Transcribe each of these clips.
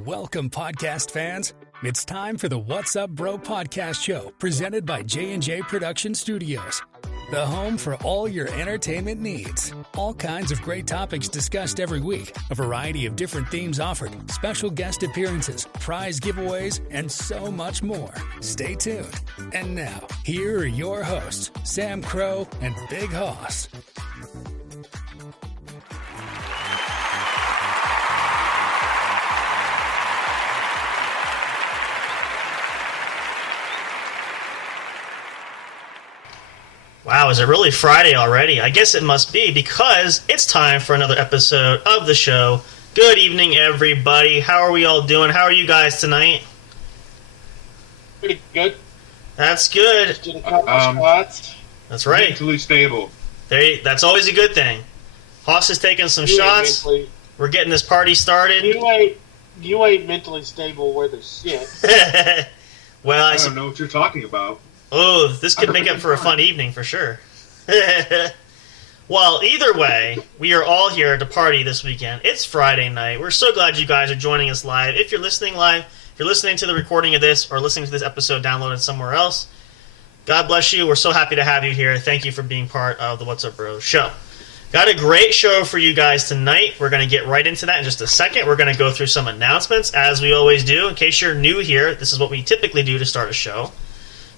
Welcome, podcast fans. It's time for the What's Up Bro podcast show, presented by J&J Production Studios, the home for all your entertainment needs. All kinds of great topics discussed every week, a variety of different themes offered, special guest appearances, prize giveaways, and so much more. Stay tuned. And now, here are your hosts, Sam Crow and Big Hoss. Wow, is it really Friday already? I guess it must be, because it's time for another episode of the show. Good evening, everybody. How are we all doing? How are you guys tonight? Pretty good. That's good. That's right. Mentally stable. That's always a good thing. Hoss is taking some shots. We're getting this party started. You ain't mentally stable worth a shit. Well, I don't know what you're talking about. Oh, this could make up for a fun evening for sure. Well, either way, we are all here to party this weekend. It's Friday night. We're so glad you guys are joining us live. If you're listening live, if you're listening to the recording of this or listening to this episode downloaded somewhere else, God bless you. We're so happy to have you here. Thank you for being part of the What's Up Bros show. Got a great show for you guys tonight. We're going to get right into that in just a second. We're going to go through some announcements, as we always do. In case you're new here, this is what we typically do to start a show.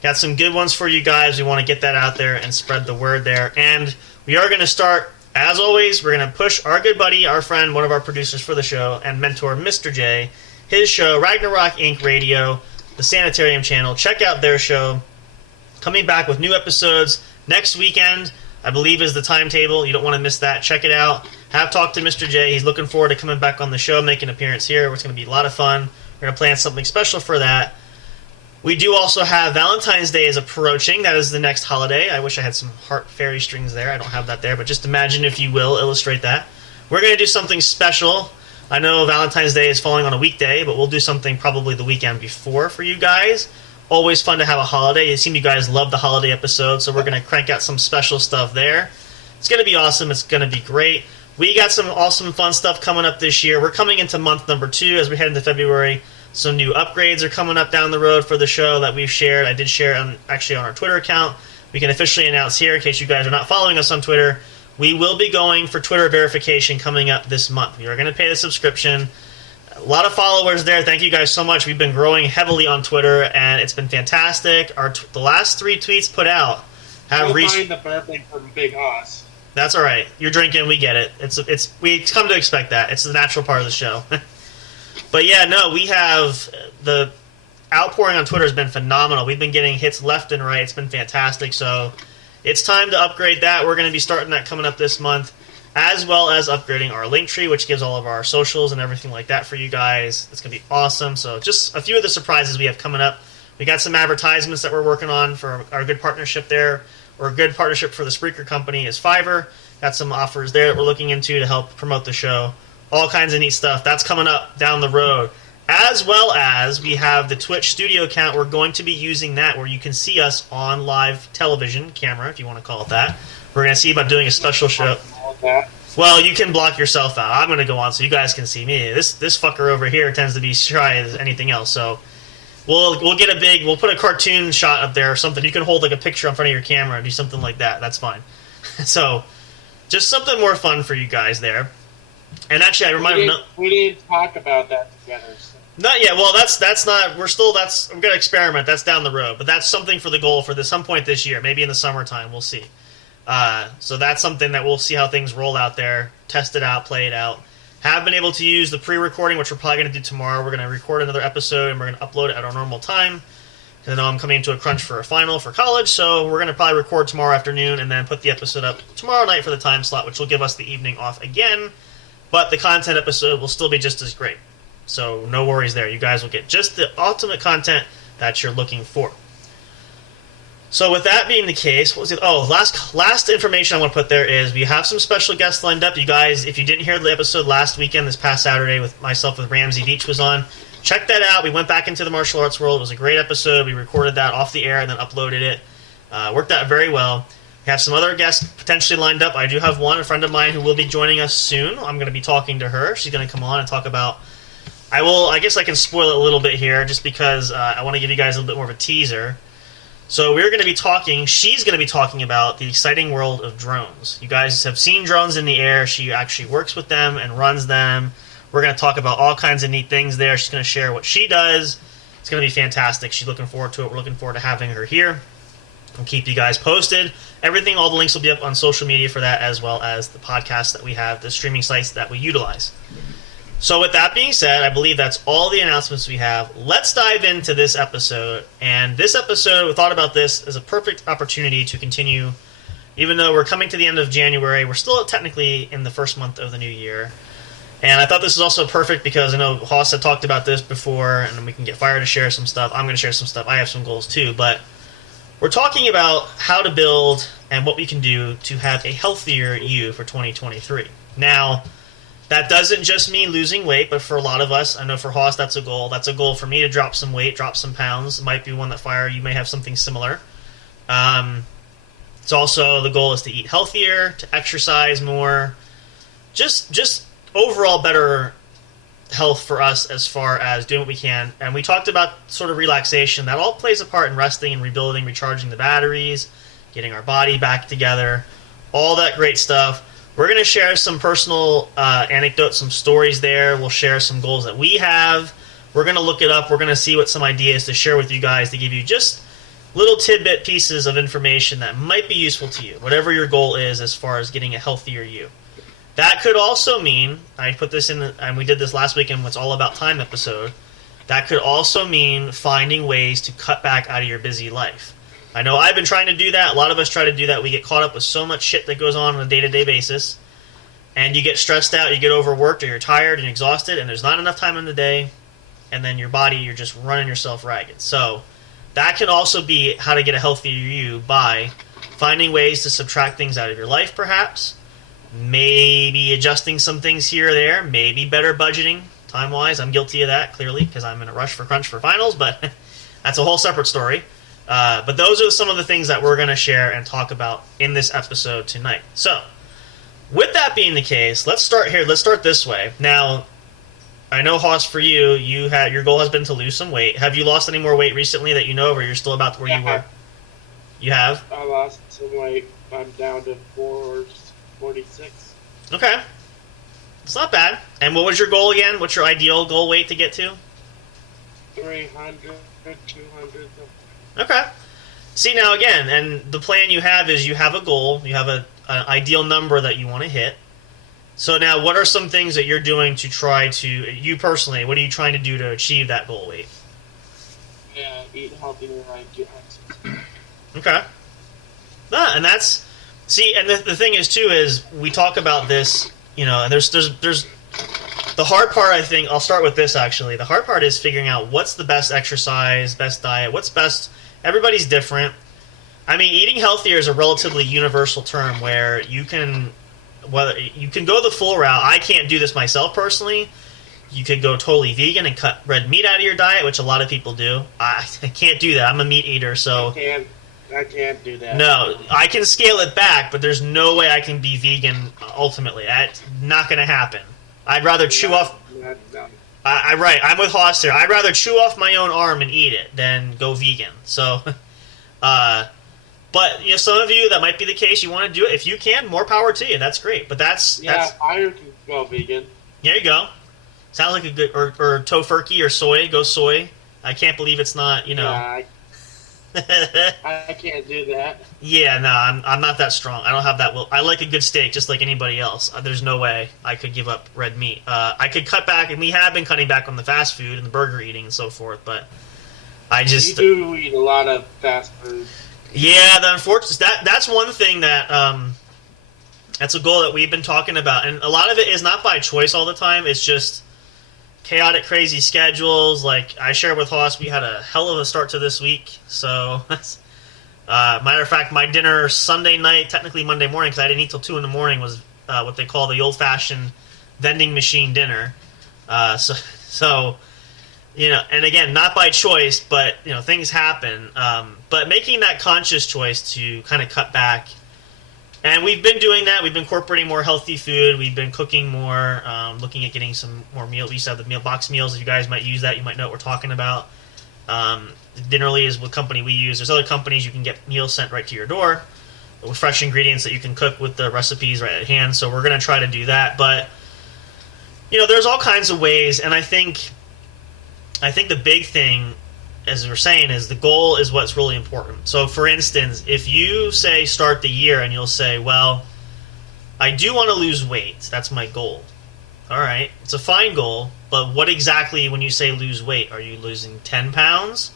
Got some good ones for you guys. We want to get that out there and spread the word there. And we are going to start, as always, we're going to push our good buddy, our friend, one of our producers for the show, and mentor, Mr. J, his show, Ragnarok Inc. Radio, the Sanitarium channel. Check out their show. Coming back with new episodes next weekend, I believe, is the timetable. You don't want to miss that. Check it out. Have talked to Mr. J. He's looking forward to coming back on the show, making an appearance here. It's going to be a lot of fun. We're going to plan something special for that. We do also have Valentine's Day is approaching. That is the next holiday. I wish I had some heart fairy strings there. I don't have that there, but just imagine, if you will, illustrate that. We're going to do something special. I know Valentine's Day is falling on a weekday, but we'll do something probably the weekend before for you guys. Always fun to have a holiday. It seems you guys love the holiday episode, so we're going to crank out some special stuff there. It's going to be awesome. It's going to be great. We got some awesome, fun stuff coming up this year. We're coming into month number 2 as we head into February. Some new upgrades are coming up down the road for the show that we've shared. I did share actually on our Twitter account. We can officially announce here, in case you guys are not following us on Twitter, we will be going for Twitter verification coming up this month. You are going to pay the subscription. A lot of followers there. Thank you guys so much. We've been growing heavily on Twitter, and it's been fantastic. The last 3 tweets put out have reached... Mind the burping from Big Hoss. That's all right. You're drinking. We get it. We come to expect that. It's the natural part of the show. But yeah, no, we have the outpouring on Twitter has been phenomenal. We've been getting hits left and right. It's been fantastic. So it's time to upgrade that. We're going to be starting that coming up this month, as well as upgrading our link tree, which gives all of our socials and everything like that for you guys. It's going to be awesome. So just a few of the surprises we have coming up. We got some advertisements that we're working on for our good partnership there, or a good partnership for the Spreaker company is Fiverr. Got some offers there that we're looking into to help promote the show. All kinds of neat stuff. That's coming up down the road. As well as we have the Twitch studio account. We're going to be using that where you can see us on live television, camera, if you want to call it that. We're going to see about doing a special show. Well, you can block yourself out. I'm going to go on so you guys can see me. This fucker over here tends to be shy as anything else. So we'll put a cartoon shot up there or something. You can hold like a picture in front of your camera and do something like that. That's fine. So just something more fun for you guys there. And actually, we didn't talk about that together. So. Not yet. Well, that's not. We're going to experiment. That's down the road, but that's something for the goal for some point this year, maybe in the summertime. We'll see. So that's something that we'll see how things roll out there, test it out, play it out. Have been able to use the pre-recording, which we're probably going to do tomorrow. We're going to record another episode and we're going to upload it at our normal time. Because I know I'm coming into a crunch for a final for college, so we're going to probably record tomorrow afternoon and then put the episode up tomorrow night for the time slot, which will give us the evening off again. But the content episode will still be just as great. So no worries there. You guys will get just the ultimate content that you're looking for. So with that being the case, what was it? Oh, last information I want to put there is we have some special guests lined up. You guys, if you didn't hear the episode last weekend, this past Saturday with myself with Ramsey Beach was on, check that out. We went back into the martial arts world. It was a great episode. We recorded that off the air and then uploaded it. Worked out very well. We have some other guests potentially lined up. I do have one, a friend of mine, who will be joining us soon. I'm going to be talking to her. She's going to come on and talk about I guess I can spoil it a little bit here, just because I want to give you guys a little bit more of a teaser. So we're going to be talking. She's going to be talking about the exciting world of drones. You guys have seen drones in the air. She actually works with them and runs them. We're going to talk about all kinds of neat things there. She's going to share what she does. It's going to be fantastic. She's looking forward to it. We're looking forward to having her here. We'll keep you guys posted. Everything, all the links will be up on social media for that, as well as the podcasts that we have, the streaming sites that we utilize. So with that being said, I believe that's all the announcements we have. Let's dive into this episode. And this episode, we thought about this as a perfect opportunity to continue. Even though we're coming to the end of January, we're still technically in the first month of the new year. And I thought this was also perfect because I know Hoss had talked about this before, and we can get Fire to share some stuff. I'm going to share some stuff. I have some goals too, but we're talking about how to build and what we can do to have a healthier you for 2023. Now, that doesn't just mean losing weight, but for a lot of us, I know for Hoss that's a goal. That's a goal for me to drop some weight, drop some pounds. It might be one that Fire, you may have something similar. It's also, the goal is to eat healthier, to exercise more, just overall better health for us as far as doing what we can. And we talked about sort of relaxation. That all plays a part in resting and rebuilding, recharging the batteries, getting our body back together, all that great stuff. We're going to share some personal anecdotes, some stories there. We'll share some goals that we have. We're going to look it up. We're going to see what some ideas to share with you guys to give you just little tidbit pieces of information that might be useful to you, whatever your goal is as far as getting a healthier you. That could also mean, I put this in, and we did this last week in What's All About Time episode, that could also mean finding ways to cut back out of your busy life. I know I've been trying to do that. A lot of us try to do that. We get caught up with so much shit that goes on a day-to-day basis, and you get stressed out, you get overworked, or you're tired and exhausted, and there's not enough time in the day, and then your body, you're just running yourself ragged. So that can also be how to get a healthier you by finding ways to subtract things out of your life, perhaps, maybe adjusting some things here or there, maybe better budgeting time-wise. I'm guilty of that, clearly, because I'm in a crunch for finals, but that's a whole separate story. But those are some of the things that we're going to share and talk about in this episode tonight. So, with that being the case, let's start here. Let's start this way. Now, I know, Hoss, for you, your goal has been to lose some weight. Have you lost any more weight recently that you know of, or you're still about where you were? You have? I lost some weight. I'm down to 446. Okay. It's not bad. And what was your goal again? What's your ideal goal weight to get to? 300, 200. Okay. See, now again, and the plan you have is you have a goal, you have an ideal number that you want to hit. So now, what are some things that you're doing to try to, you personally, what are you trying to do to achieve that goal weight? Yeah, eat healthier, I do exercise. Okay. And that's, see, and the thing is, too, is we talk about this, and there's the hard part, I think, I'll start with this, actually. The hard part is figuring out what's the best exercise, best diet, what's best. Everybody's different. I mean, eating healthier is a relatively universal term where you can go the full route. I can't do this myself personally. You could go totally vegan and cut red meat out of your diet, which a lot of people do. I can't do that. I'm a meat eater, so I can't do that. No, I can scale it back, but there's no way I can be vegan ultimately. That's not going to happen. I'd rather chew off. No. I'm with Hoss here. I'd rather chew off my own arm and eat it than go vegan. So, but some of you, that might be the case. You want to do it if you can. More power to you. That's great. But that's I can go vegan. There you go. Sounds like a good or tofurkey or soy. Go soy. I can't believe it's not. Yeah, I can't do that. Yeah, no, I'm not that strong. I don't have that will. I like a good steak just like anybody else. There's no way I could give up red meat. I could cut back, and we have been cutting back on the fast food and the burger eating and so forth, but I just... You do eat a lot of fast food. Yeah, that's one thing that... that's a goal that we've been talking about, and a lot of it is not by choice all the time. It's just chaotic, crazy schedules. Like I shared with Hoss, we had a hell of a start to this week. So, matter of fact, my dinner Sunday night, technically Monday morning, because I didn't eat till 2 in the morning, was what they call the old-fashioned vending machine dinner. So, and again, not by choice, but things happen. But making that conscious choice to kind of cut back And we've been doing that. We've been incorporating more healthy food. We've been cooking more, looking at getting some more meals. We used to have the meal box meals. If you guys might use that, you might know what we're talking about. Dinnerly is what company we use. There's other companies you can get meals sent right to your door with fresh ingredients that you can cook with the recipes right at hand. So we're going to try to do that. But, there's all kinds of ways. And I think the big thing, as we're saying, is the goal is what's really important. So, for instance, if you say start the year and you'll say, well, I do want to lose weight. That's my goal. All right. It's a fine goal. But what exactly, when you say lose weight, are you losing 10 pounds?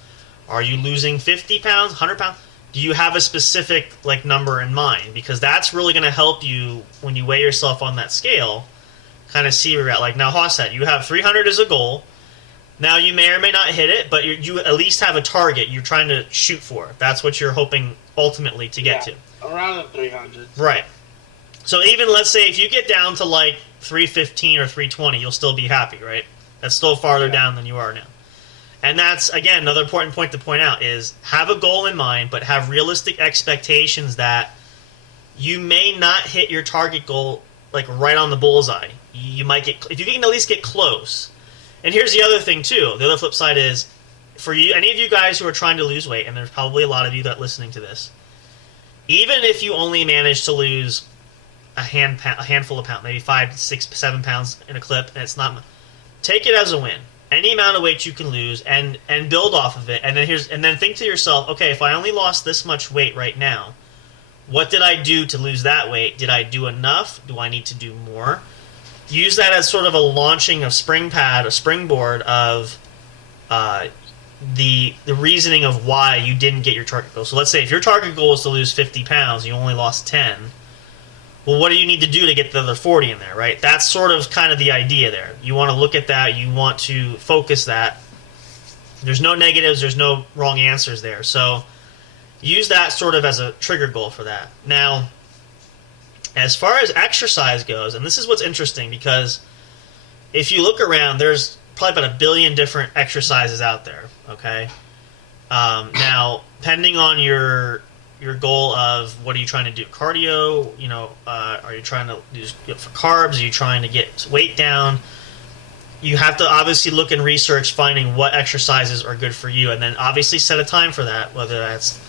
Are you losing 50 pounds, 100 pounds? Do you have a specific number in mind? Because that's really going to help you when you weigh yourself on that scale, kind of see where you're at. Like now, Haas said, you have 300 as a goal. Now, you may or may not hit it, but you at least have a target you're trying to shoot for. That's what you're hoping ultimately to get to. Around the 300. Right. So even, let's say, if you get down to 315 or 320, you'll still be happy, right? That's still farther down than you are now. And that's, again, another important point to point out is have a goal in mind, but have realistic expectations that you may not hit your target goal right on the bullseye. You might if you can at least get close. And here's the other thing, too. The other flip side is, for you, any of you guys who are trying to lose weight, and there's probably a lot of you that are listening to this, even if you only manage to lose a handful of pounds, maybe 5, 6, 7 pounds in a clip, and it's not, take it as a win. Any amount of weight you can lose, and build off of it, and then think to yourself, okay, if I only lost this much weight right now, what did I do to lose that weight? Did I do enough? Do I need to do more? Use that as sort of a launching of a springboard of the reasoning of why you didn't get your target goal. So let's say if your target goal is to lose 50 pounds, you only lost 10. Well, what do you need to do to get the other 40 in there, right? That's sort of kind of the idea there. You want to look at that. You want to focus that. There's no negatives. There's no wrong answers there. So use that sort of as a trigger goal for that. Now, as far as exercise goes, and this is what's interesting because if you look around, there's probably about 1 billion different exercises out there, okay? Now, depending on your goal of what are you trying to do? Cardio, are you trying to do for carbs? Are you trying to get weight down? You have to obviously look and research finding what exercises are good for you and then obviously set a time for that, whether that's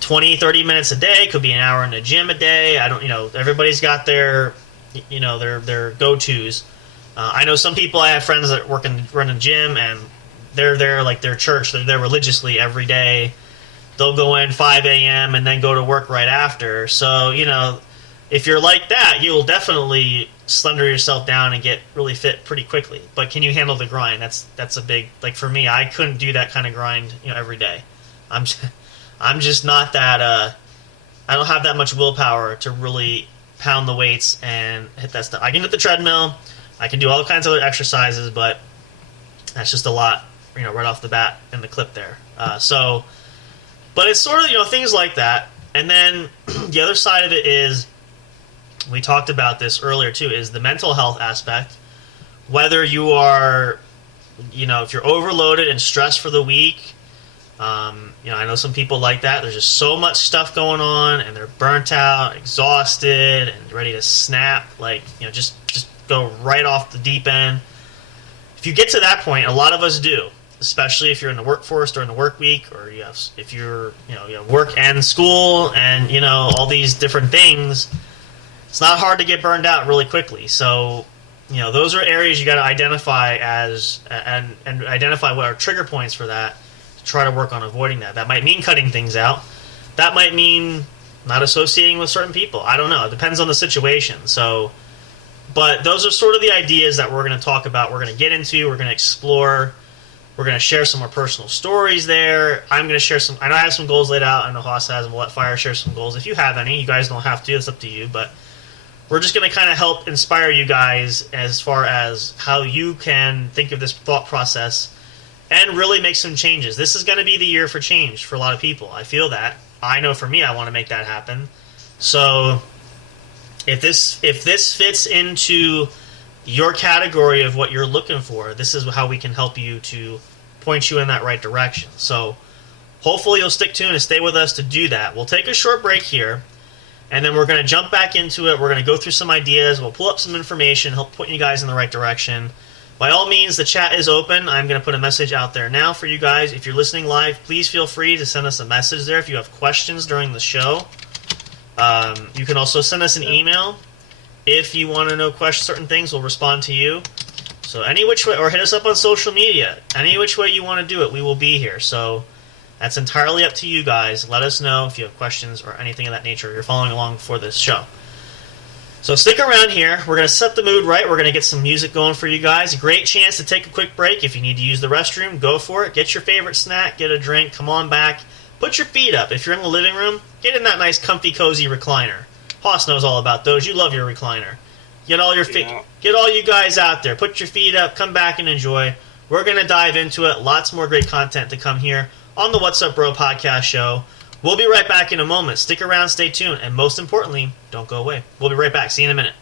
20, 30 minutes a day, could be an hour in the gym a day. Everybody's got their go-tos. I know some people, I have friends that run a gym and they're there like their church. They're there religiously every day. They'll go in 5 a.m. and then go to work right after. So, if you're like that, you'll definitely slender yourself down and get really fit pretty quickly. But can you handle the grind? That's a big, for me, I couldn't do that kind of grind, every day. I'm just not that, I don't have that much willpower to really pound the weights and hit that stuff. I can hit the treadmill, I can do all kinds of other exercises, but that's just a lot, right off the bat in the clip there. But it's sort of, things like that. And then the other side of it is, we talked about this earlier too, is the mental health aspect. Whether you are, if you're overloaded and stressed for the week, I know some people like that. There's just so much stuff going on, and they're burnt out, exhausted, and ready to snap. Just go right off the deep end. If you get to that point, a lot of us do, especially if you're in the workforce during the work week, or if you're you have work and school and all these different things. It's not hard to get burned out really quickly. So those are areas you got to identify and identify what are trigger points for that. Try to work on avoiding that. That might mean cutting things out. That might mean not associating with certain people. I don't know. It depends on the situation. But those are sort of the ideas that we're going to talk about. We're going to get into. We're going to explore. We're going to share some more personal stories there. I'm going to share some. I know I have some goals laid out. I know Haas has, and we'll let Fire share some goals if you have any. You guys don't have to. It's up to you. But we're just going to kind of help inspire you guys as far as how you can think of this thought process and really make some changes. This is going to be the year for change for a lot of people. I feel that. I know for me, I want to make that happen. So if this fits into your category of what you're looking for, this is how we can help you to point you in that right direction. So hopefully you'll stick tuned and stay with us to do that. We'll take a short break here, and then we're going to jump back into it. We're going to go through some ideas. We'll pull up some information, help point you guys in the right direction. By all means, the chat is open. I'm going to put a message out there now for you guys. If you're listening live, please feel free to send us a message there if you have questions during the show. You can also send us an email. If you want to know certain things, we'll respond to you. So any which way, or hit us up on social media. Any which way you want to do it, we will be here. So that's entirely up to you guys. Let us know if you have questions or anything of that nature. You're following along for this show. So stick around here. We're going to set the mood right. We're going to get some music going for you guys. A great chance to take a quick break. If you need to use the restroom, go for it. Get your favorite snack, get a drink, come on back. Put your feet up. If you're in the living room, get in that nice, comfy, cozy recliner. Hoss knows all about those. You love your recliner. Get all your get all you guys out there. Put your feet up. Come back and enjoy. We're going to dive into it. Lots more great content to come here on the What's Up Bro podcast show. We'll be right back in a moment. Stick around, stay tuned, and most importantly, don't go away. We'll be right back. See you in a minute.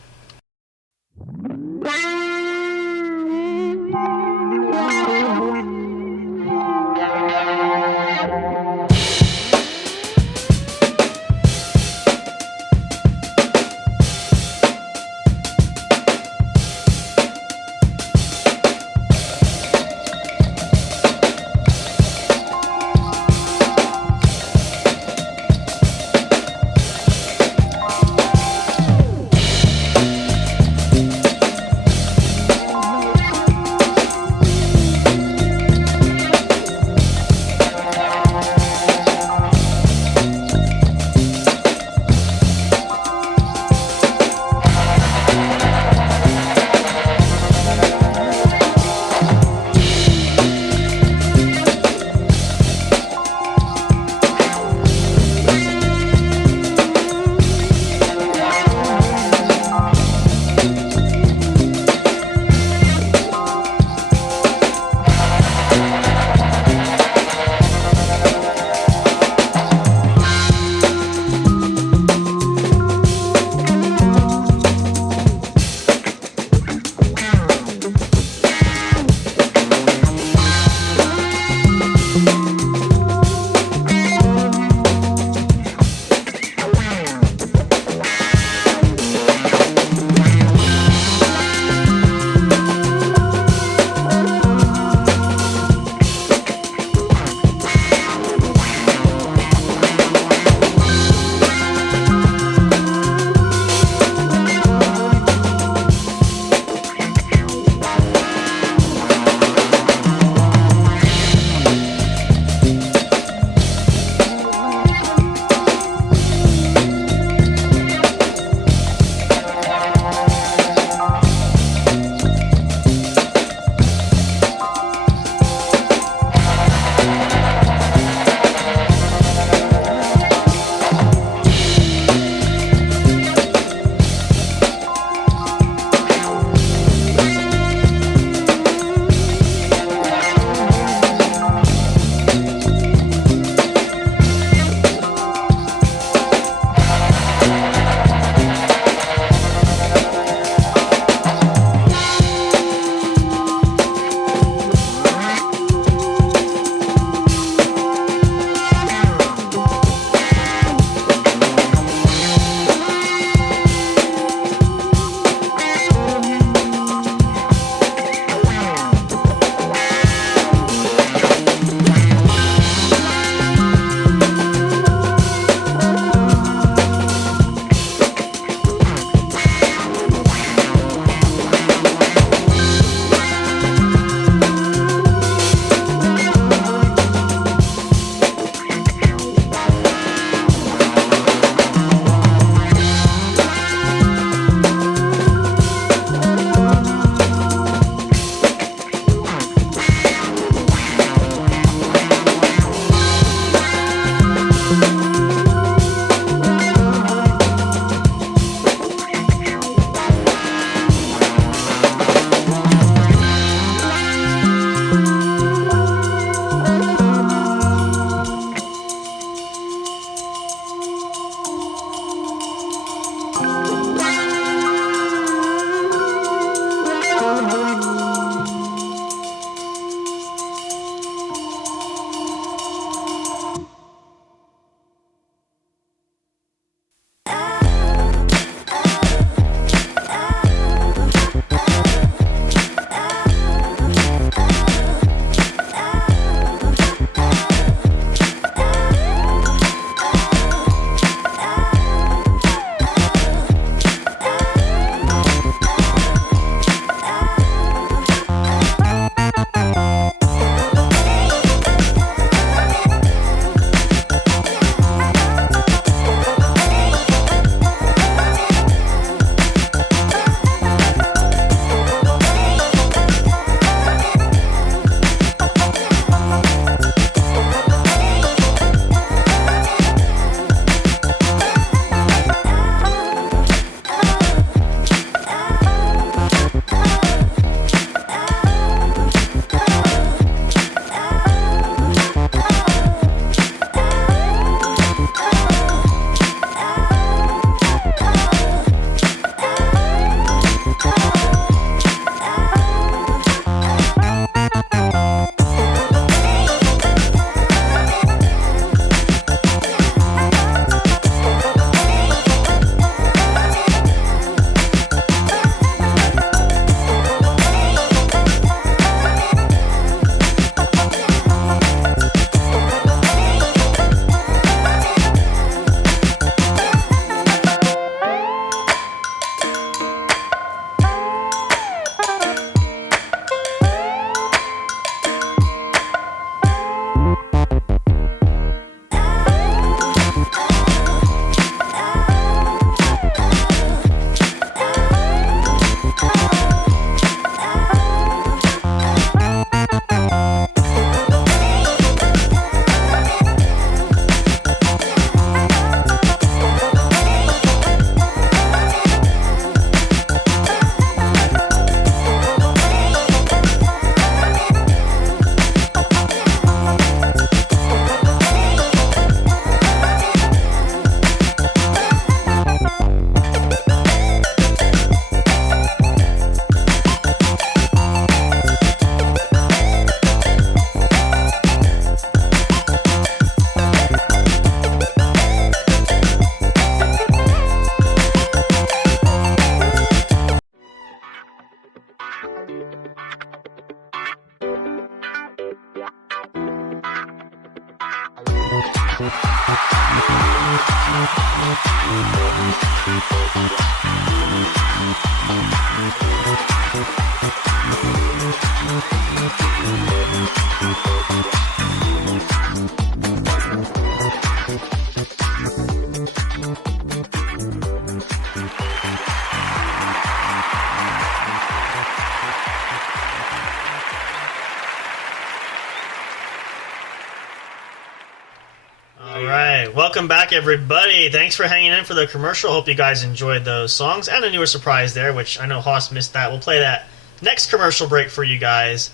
Welcome back, everybody. Thanks for hanging in for the commercial. Hope you guys enjoyed those songs and a newer surprise there, which I know Haas missed that. We'll play that next commercial break for you guys.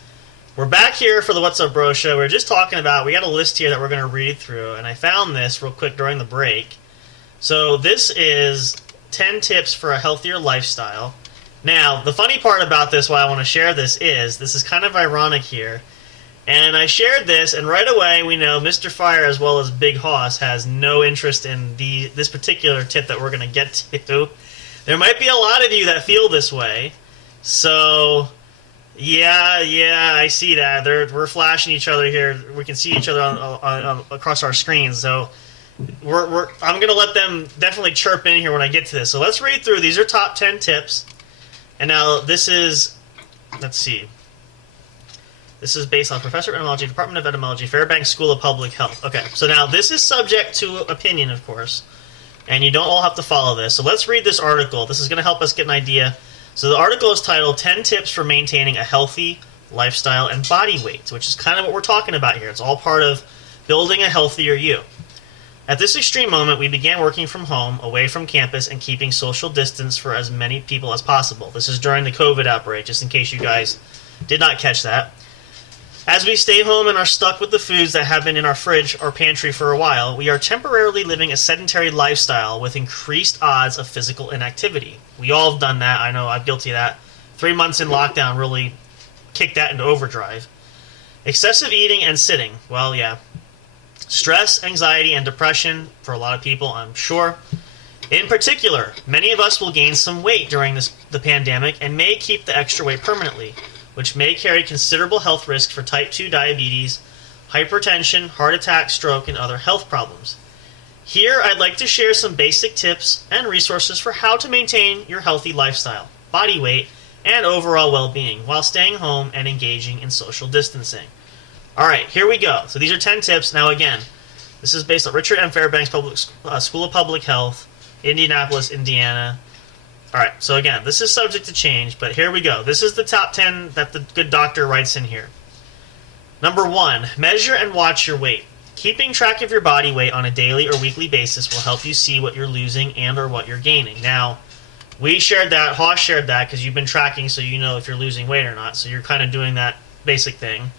We're back here for the What's Up Bro Show. We were just talking about, we got a list here that we're going to read through, and I found this real quick during the break. So this is 10 tips for a healthier lifestyle. Now, the funny part about this, why I want to share this is kind of ironic here. And I shared this, and right away we know Mr. Fire as well as Big Hoss has no interest in this particular tip that we're going to get to. There might be a lot of you that feel this way. So, yeah, I see that. We're flashing each other here. We can see each other on across our screens. So I'm going to let them definitely chirp in here when I get to this. So let's read through. These are top 10 tips. And now this is, let's see. This is based on Professor of Etymology, Department of Etymology, Fairbanks School of Public Health. Okay, so now this is subject to opinion, of course, and you don't all have to follow this. So let's read this article. This is going to help us get an idea. So the article is titled 10 Tips for Maintaining a Healthy Lifestyle and Body Weight, which is kind of what we're talking about here. It's all part of building a healthier you. At this extreme moment, we began working from home, away from campus, and keeping social distance for as many people as possible. This is during the COVID outbreak, just in case you guys did not catch that. As we stay home and are stuck with the foods that have been in our fridge or pantry for a while, we are temporarily living a sedentary lifestyle with increased odds of physical inactivity. We all have done that. I know I'm guilty of that. 3 months in lockdown really kicked that into overdrive. Excessive eating and sitting. Well, yeah. Stress, anxiety, and depression for a lot of people, I'm sure. In particular, many of us will gain some weight during the pandemic and may keep the extra weight permanently, which may carry considerable health risks for type 2 diabetes, hypertension, heart attack, stroke, and other health problems. Here, I'd like to share some basic tips and resources for how to maintain your healthy lifestyle, body weight, and overall well-being while staying home and engaging in social distancing. All right, here we go. So these are 10 tips. Now, again, this is based on Richard M. Fairbanks School of Public Health, Indianapolis, Indiana. All right, so again, this is subject to change, but here we go. This is the top 10 that the good doctor writes in here. Number 1, measure and watch your weight. Keeping track of your body weight on a daily or weekly basis will help you see what you're losing and or what you're gaining. Now, we shared that, Haas shared that, because you've been tracking so you know if you're losing weight or not, so you're kind of doing that basic thing.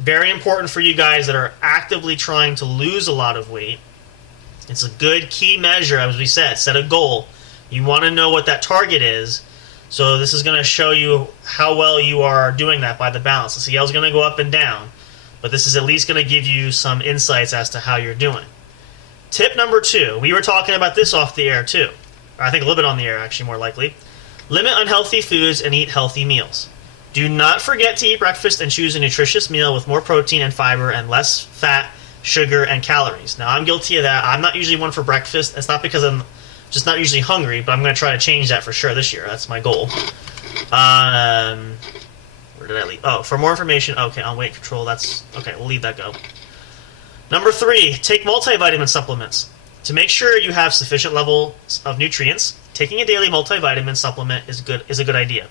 Very important for you guys that are actively trying to lose a lot of weight. It's a good key measure, as we said. Set a goal. You want to know what that target is. So this is going to show you how well you are doing that by the balance. The scale is going to go up and down, but this is at least going to give you some insights as to how you're doing. Tip number 2. We were talking about this off the air too. Or I think a little bit on the air, actually, more likely. Limit unhealthy foods and eat healthy meals. Do not forget to eat breakfast and choose a nutritious meal with more protein and fiber and less fat, sugar, and calories. Now, I'm guilty of that. I'm not usually one for breakfast. It's not because I'm just not usually hungry, but I'm going to try to change that for sure this year. That's my goal. Where did I leave? Oh, for more information, okay, on weight control, that's... Okay, we'll leave that go. Number 3, take multivitamin supplements. To make sure you have sufficient levels of nutrients, taking a daily multivitamin supplement is a good idea,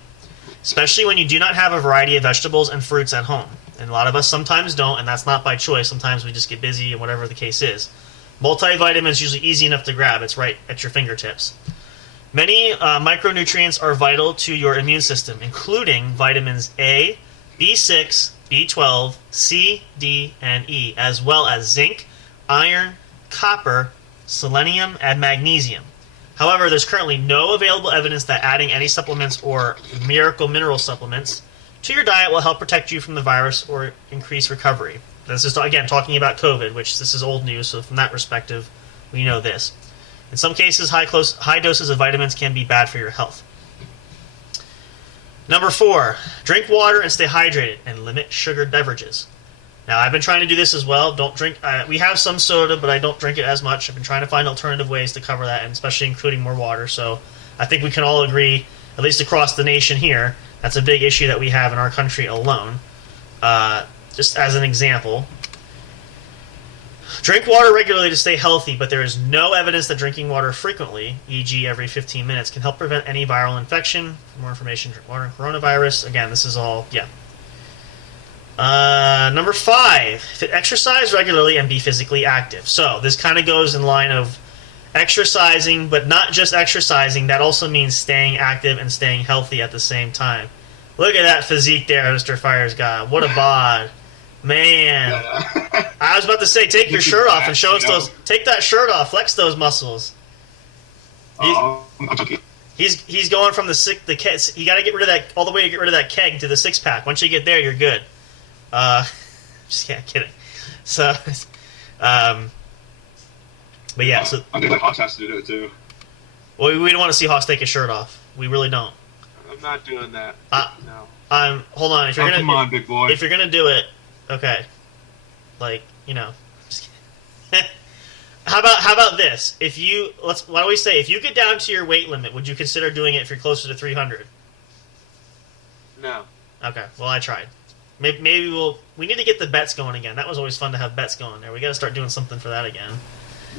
especially when you do not have a variety of vegetables and fruits at home. And a lot of us sometimes don't, and that's not by choice. Sometimes we just get busy and whatever the case is. Multivitamin is usually easy enough to grab. It's right at your fingertips. Many micronutrients are vital to your immune system, including vitamins A, B6, B12, C, D, and E, as well as zinc, iron, copper, selenium, and magnesium. However, there's currently no available evidence that adding any supplements or miracle mineral supplements to your diet will help protect you from the virus or increase recovery. This is, again, talking about COVID, which this is old news, so from that perspective, we know this. In some cases, high doses of vitamins can be bad for your health. Number 4, drink water and stay hydrated and limit sugared beverages. Now, I've been trying to do this as well. Don't drink. We have some soda, but I don't drink it as much. I've been trying to find alternative ways to cover that, and especially including more water. So I think we can all agree, at least across the nation here, that's a big issue that we have in our country alone. Just as an example, drink water regularly to stay healthy, but there is no evidence that drinking water frequently, e.g. every 15 minutes, can help prevent any viral infection. For more information, drink water and coronavirus. Again, this is all, Number 5, exercise regularly and be physically active. So this kind of goes in line of exercising, but not just exercising. That also means staying active and staying healthy at the same time. Look at that physique there, Mr. Fires God. What a bod. Man. I was about to say, take your shirt off and show us those. Take that shirt off. Flex those muscles. He's going from the keg. You got to get rid of that, all the way to get rid of that keg to the 6-pack. Once you get there, you're good. Just kidding. So, but yeah. So I think Hawks has to do it too. Well, we don't want to see Hawks take his shirt off. We really don't. I'm not doing that. No. Hold on. If you're come on, big boy. If you're gonna do it, okay. Just kidding. How about this? Why don't we say, if you get down to your weight limit, would you consider doing it if you're closer to 300? No. Okay. Well, I tried. Maybe we need to get the bets going again. That was always fun to have bets going there. We got to start doing something for that again.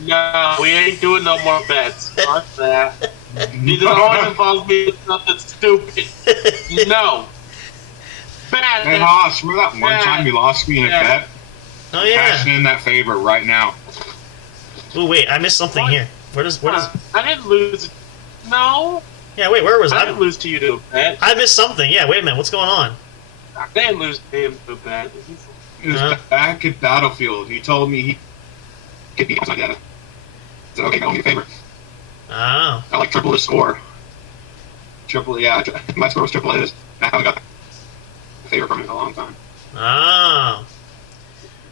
No, we ain't doing no more bets. Fuck that. Neither always involves me with something stupid. No. Bad. Hey, Haas, remember that one time you lost me in a bet? Oh, yeah. Cashing in that favor right now. Oh, wait, I missed something here. What is? I didn't lose. No. Yeah, wait, where was I? I didn't lose to you to a bet. I missed something. Yeah, wait a minute. What's going on? I didn't lose to him to a bet. He was back at Battlefield. He told me he could be outside that. I said, okay, I'll be a favor. Oh. I like triple his score. My score was triple his. I haven't got a favor from him in a long time. Oh.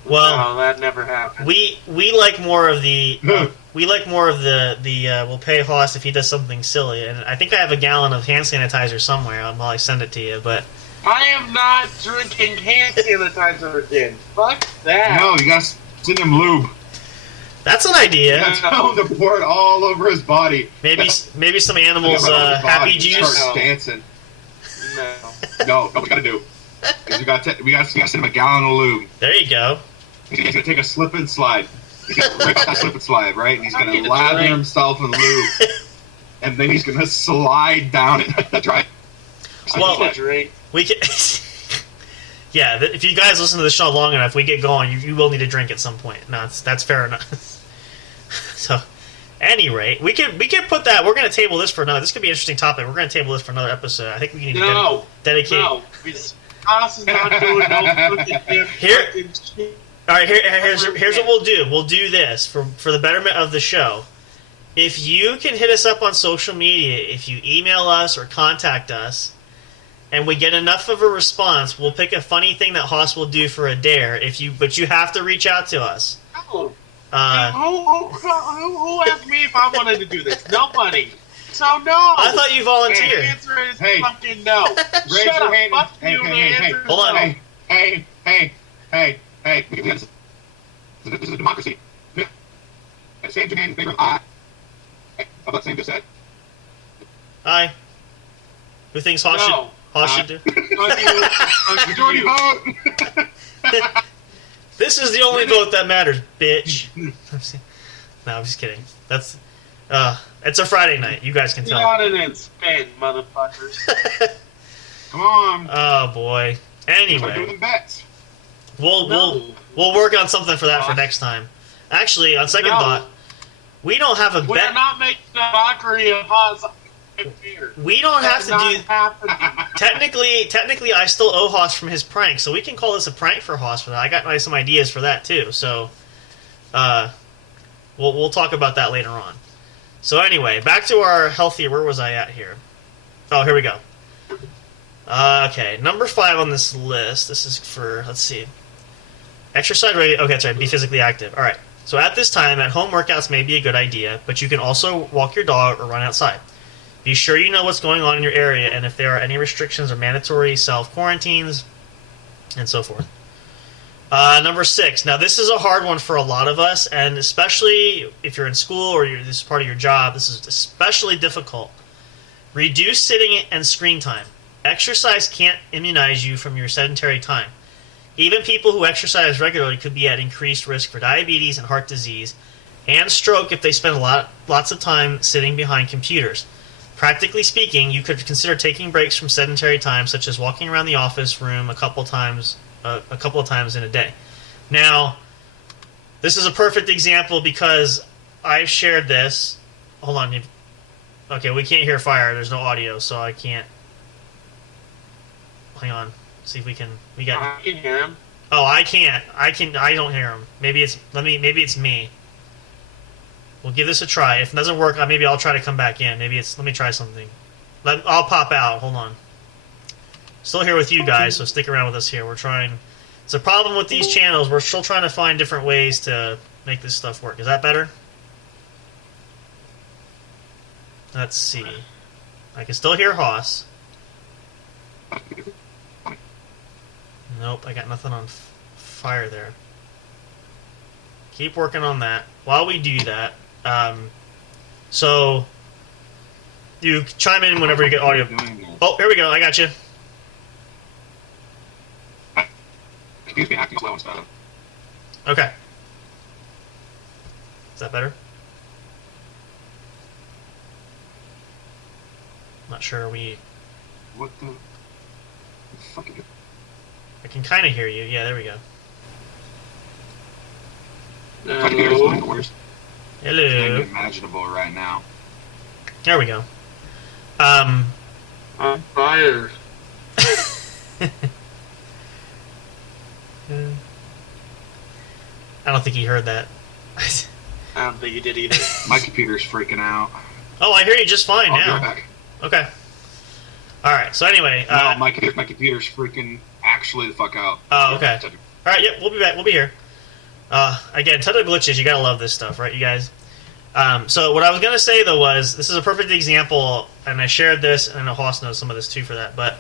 Well, no, that never happened. We like more of the we'll pay Haas if he does something silly, and I think I have a gallon of hand sanitizer somewhere while I send it to you, but I am not drinking hand sanitizer again. Fuck that. No, you gotta send him lube. That's an idea. Tell him to pour it all over his body. Maybe some animals happy juice. Start dancing. No. No, what we gotta do is we gotta send him a gallon of lube. There you go. He's gonna take a slip and slide. He's gonna rip that slip and slide, right? And he's gonna need a lather drink. himself in lube, and then he's gonna slide down it. That's right. Well, I need a drink. we can. Yeah, if you guys listen to the show long enough, we get going. You will need a drink at some point. No, that's fair enough. So, any rate, we can put that. We're going to table this for another. This could be an interesting topic. We're going to table this for another episode. I think we need to dedicate. No, because Haas is not doing no fucking damn fucking shit. All right, here's what we'll do. We'll do this for the betterment of the show. If you can hit us up on social media, if you email us or contact us, and we get enough of a response, we'll pick a funny thing that Haas will do for a dare. But you have to reach out to us. No. Who asked me if I wanted to do this? Nobody. So no. I thought you volunteered. The answer is Hey. fucking no. Raise Shut your up. hand. Fuck Hey, you. hey, The hey, answer is Hold on. no. Hey. This is a democracy. Same Japan in favor of I. How about Sam just said? Hi. Who thinks Haas should do? Fuck you. Fuck Majority you. vote! This is the only vote that matters, bitch. No, I'm just kidding. That's it's a Friday night. You guys can Be tell. on it and spin, motherfuckers. Come on. Oh boy. Start Anyway, doing bets. we'll work on something for that for next time. Actually, on second No. thought, we don't have a We're bet. not making a mockery of Haas. We don't have to do. Happening. Technically, I still owe Haas from his prank, so we can call this a prank for Haas for that. I got some ideas for that too. So, we'll talk about that later on. So anyway, back to our healthier. Where was I at here? Oh, here we go. Okay, number 5 on this list. This is for, let's see. Exercise ready. Okay, that's right. Be physically active. All right. So at this time, at home workouts may be a good idea, but you can also walk your dog or run outside. Be sure you know what's going on in your area and if there are any restrictions or mandatory self-quarantines and so forth. Number 6. Now, this is a hard one for a lot of us, and especially if you're in school or this is part of your job, this is especially difficult. Reduce sitting and screen time. Exercise can't immunize you from your sedentary time. Even people who exercise regularly could be at increased risk for diabetes and heart disease and stroke if they spend lots of time sitting behind computers. Practically speaking, you could consider taking breaks from sedentary time, such as walking around the office room a couple of times in a day. Now, this is a perfect example because I've shared this. Hold on. Okay, we can't hear fire. There's no audio, so I can't. Hang on. See if we can. I can hear him. Oh, I can't. I don't hear him. Maybe it's me. We'll give this a try. If it doesn't work, maybe I'll try to come back in. Let me try something. I'll pop out. Hold on. Still here with you guys, so stick around with us here. We're trying. It's a problem with these channels. We're still trying to find different ways to make this stuff work. Is that better? Let's see. I can still hear Hoss. Nope, I got nothing on fire there. Keep working on that. While we do that, so you chime in whenever you get audio. Oh, here we go. I got you. Excuse me, acting slow and stuff. Okay. Is that better? Not sure. What the fuck? I can kind of hear you. Yeah, there we go. Fucking ears doing the worst Hello. thing imaginable right now. There we go. I'm fired. I don't think he heard that. I don't think you did either. My computer's freaking out. Oh, I hear you just fine I'll be now. right back. Okay. All right. So anyway. No, my computer's freaking actually the fuck out. Oh, okay. All right. Yep. We'll be back. We'll be here. Again, technical glitches. You gotta love this stuff, right, you guys? So what I was gonna say though was this is a perfect example, and I shared this, and I know Hoss knows some of this too for that. But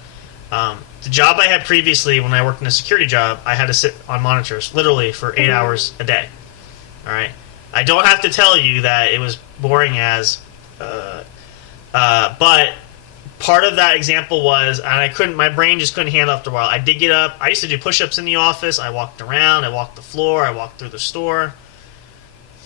the job I had previously, when I worked in a security job, I had to sit on monitors literally for 8 hours a day. All right. I don't have to tell you that it was boring as, but part of that example was, and my brain just couldn't handle after a while. I did get up. I used to do push-ups in the office. I walked around. I walked the floor. I walked through the store.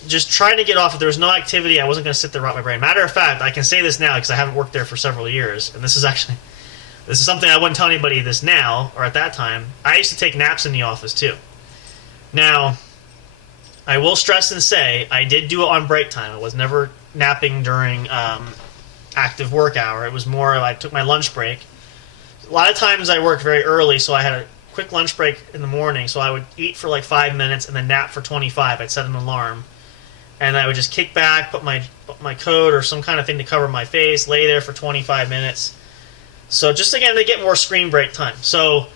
Just trying to get off. If there was no activity, I wasn't going to sit there and rot my brain. Matter of fact, I can say this now because I haven't worked there for several years, and this is something I wouldn't tell anybody this now, or at that time. I used to take naps in the office, too. Now, I will stress and say, I did do it on break time. I was never napping during active work hour. It was more I took my lunch break. A lot of times I worked very early, so I had a quick lunch break in the morning, so I would eat for like 5 minutes and then nap for 25. I'd set an alarm. And I would just kick back, put my coat or some kind of thing to cover my face, lay there for 25 minutes. So just, again, to get more screen break time. So,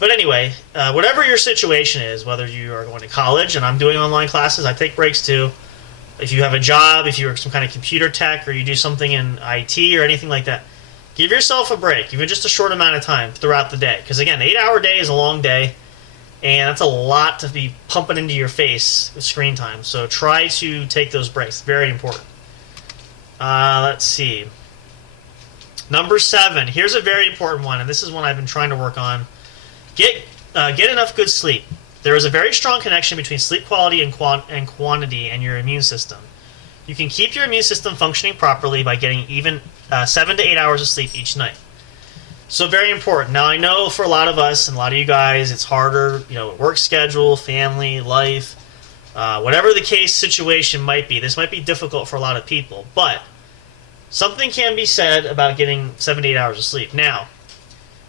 but anyway, whatever your situation is, whether you are going to college, and I'm doing online classes, I take breaks too. If you have a job, if you're some kind of computer tech, or you do something in IT or anything like that, give yourself a break, even just a short amount of time throughout the day. Because, again, 8-hour day is a long day, and that's a lot to be pumping into your face with screen time. So try to take those breaks. Very important. Let's see. Number 7. Here's a very important one, and this is one I've been trying to work on. Get enough good sleep. There is a very strong connection between sleep quality and quantity and your immune system. You can keep your immune system functioning properly by getting even 7 to 8 hours of sleep each night. So very important. Now, I know for a lot of us and a lot of you guys, it's harder, work schedule, family, life, whatever the case situation might be. This might be difficult for a lot of people, but something can be said about getting 7 to 8 hours of sleep. Now,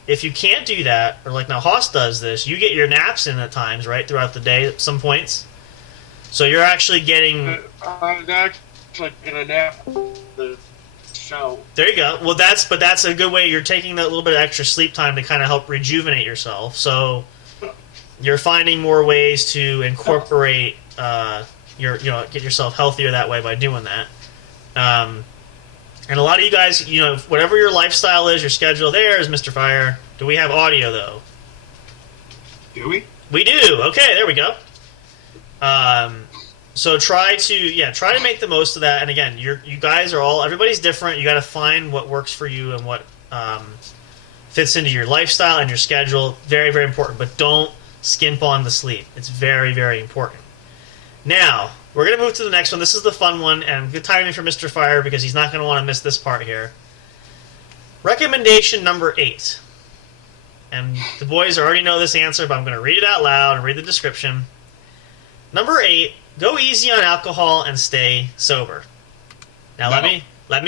if you can't do that, or like now Hoss does this, you get your naps in at times, right, throughout the day at some points. So you're actually getting... I'm actually going to nap the show. There you go. Well, that's a good way. You're taking that little bit of extra sleep time to kind of help rejuvenate yourself. So you're finding more ways to incorporate get yourself healthier that way by doing that. And a lot of you guys, whatever your lifestyle is, your schedule, there is Mr. Fire. Do we have audio, though? Do we? We do. Okay, there we go. So try to make the most of that. And again, you guys are everybody's different. You got to find what works for you and what fits into your lifestyle and your schedule. Very, very important. But don't skimp on the sleep. It's very, very important. Now, we're going to move to the next one. This is the fun one, and good timing for Mr. Fire because he's not going to want to miss this part here. Recommendation number 8. And the boys already know this answer, but I'm going to read it out loud and read the description. Number 8, go easy on alcohol and stay sober. Now let me read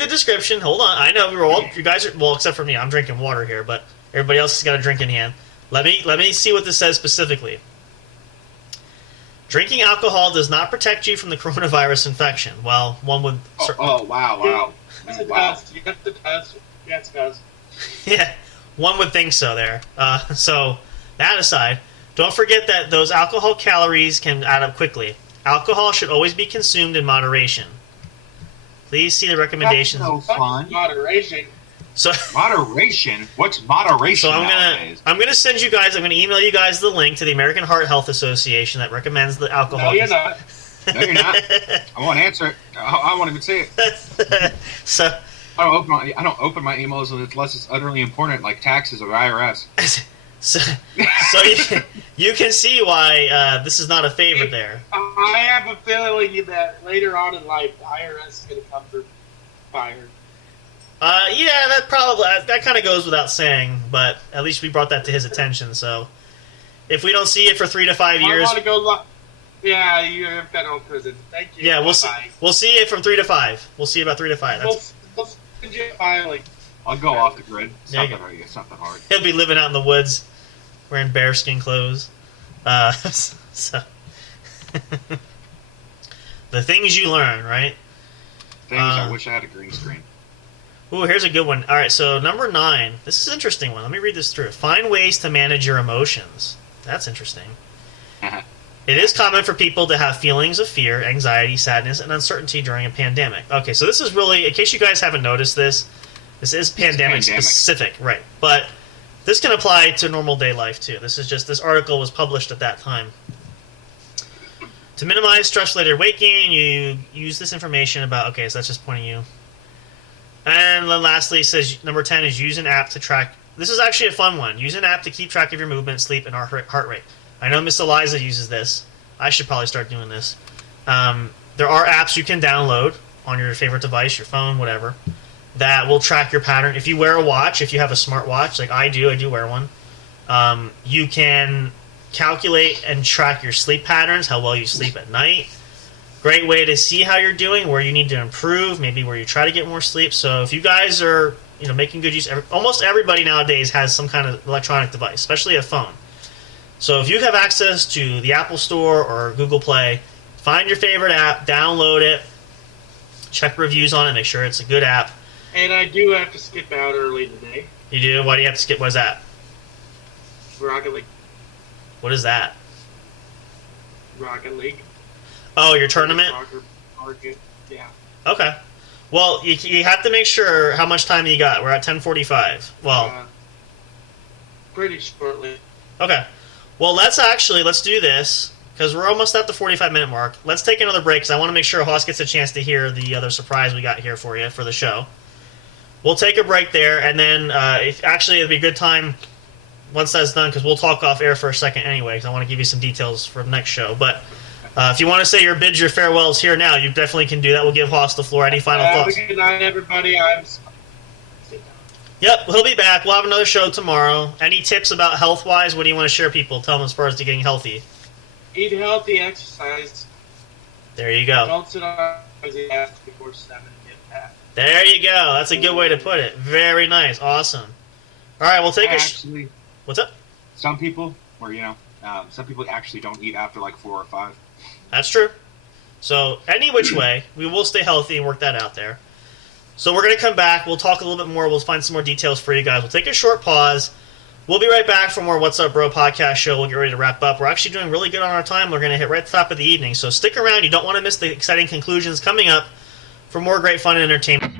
the description. Hold on. I know you guys are, well, except for me, I'm drinking water here, but everybody else has got a drink in hand. Let me see what this says specifically. Drinking alcohol does not protect you from the coronavirus infection. Well, one would. Wow. Yes, it does. Yes, it does. Yeah, one would think so there. So, that aside, don't forget that those alcohol calories can add up quickly. Alcohol should always be consumed in moderation. Please see the recommendations. That's no fun. Moderation. So, Moderation? What's moderation nowadays? I'm gonna send you guys. I'm gonna email you guys the link to the American Heart Health Association that recommends the alcohol. No, you're not. No, you're not. I won't answer it. I won't even say it. So. I don't open my emails unless it's utterly important, like taxes or IRS. So you can see why this is not a favorite there. I have a feeling that later on in life, the IRS is going to come for fire. Yeah, that kind of goes without saying, but at least we brought that to his attention. So if we don't see it for 3 to 5 years, I want to go. Yeah, you're in federal prison. Thank you. Yeah, we'll see it from 3 to 5. We'll see about 3 to 5. We'll send you filing. I'll go off the grid. Something hard. He'll be living out in the woods, wearing bearskin clothes. So the things you learn, right? I wish I had a green screen. Ooh, here's a good one. All right, so number 9. This is an interesting one. Let me read this through. Find ways to manage your emotions. That's interesting. It is common for people to have feelings of fear, anxiety, sadness, and uncertainty during a pandemic. Okay, so this is really, in case you guys haven't noticed this is pandemic specific, right? But this can apply to normal day life too. This article was published at that time. To minimize stress-related weight gain, you use this information about, okay, so that's just pointing you. And then lastly, it says number 10 is use an app to track. This is actually a fun one. Use an app to keep track of your movement, sleep, and heart rate. I know Miss Eliza uses this. I should probably start doing this. There are apps you can download on your favorite device, your phone, whatever, that will track your pattern. If you wear a watch, if you have a smart watch, like I do wear one, you can calculate and track your sleep patterns, how well you sleep at night. Great way to see how you're doing, where you need to improve, maybe where you try to get more sleep. So if you guys are making good use, almost everybody nowadays has some kind of electronic device, especially a phone. So if you have access to the Apple Store or Google Play, find your favorite app, download it, check reviews on it, make sure it's a good app. And I do have to skip out early today. You do? Why do you have to skip? What is that? Rocket League. What is that? Rocket League. Oh, your tournament? Yeah. Okay. Well, you have to make sure how much time you got. We're at 10:45. Well, pretty shortly. Okay. Well, let's do this, because we're almost at the 45-minute mark. Let's take another break, because I want to make sure Hoss gets a chance to hear the other surprise we got here for you for the show. We'll take a break there, and then it'd be a good time once that's done, because we'll talk off air for a second anyway, because I want to give you some details for the next show. But if you want to say your farewells here now, you definitely can do that. We'll give Hoss the floor. Any final thoughts? Have a good night, everybody. Yep, he'll be back. We'll have another show tomorrow. Any tips about health-wise? What do you want to share people? Tell them as far as to getting healthy. Eat healthy, exercise. There you go. Don't sit on the ass before 7 and get fat. There you go. That's a good way to put it. Very nice. Awesome. All right, we'll take Actually, What's up? Some people, some people actually don't eat after like 4 or 5. That's true. So any which way, we will stay healthy and work that out there. So we're going to come back. We'll talk a little bit more. We'll find some more details for you guys. We'll take a short pause. We'll be right back for more What's Up Bro podcast show. We'll get ready to wrap up. We're actually doing really good on our time. We're going to hit right at the top of the evening. So stick around. You don't want to miss the exciting conclusions coming up for more great fun and entertainment.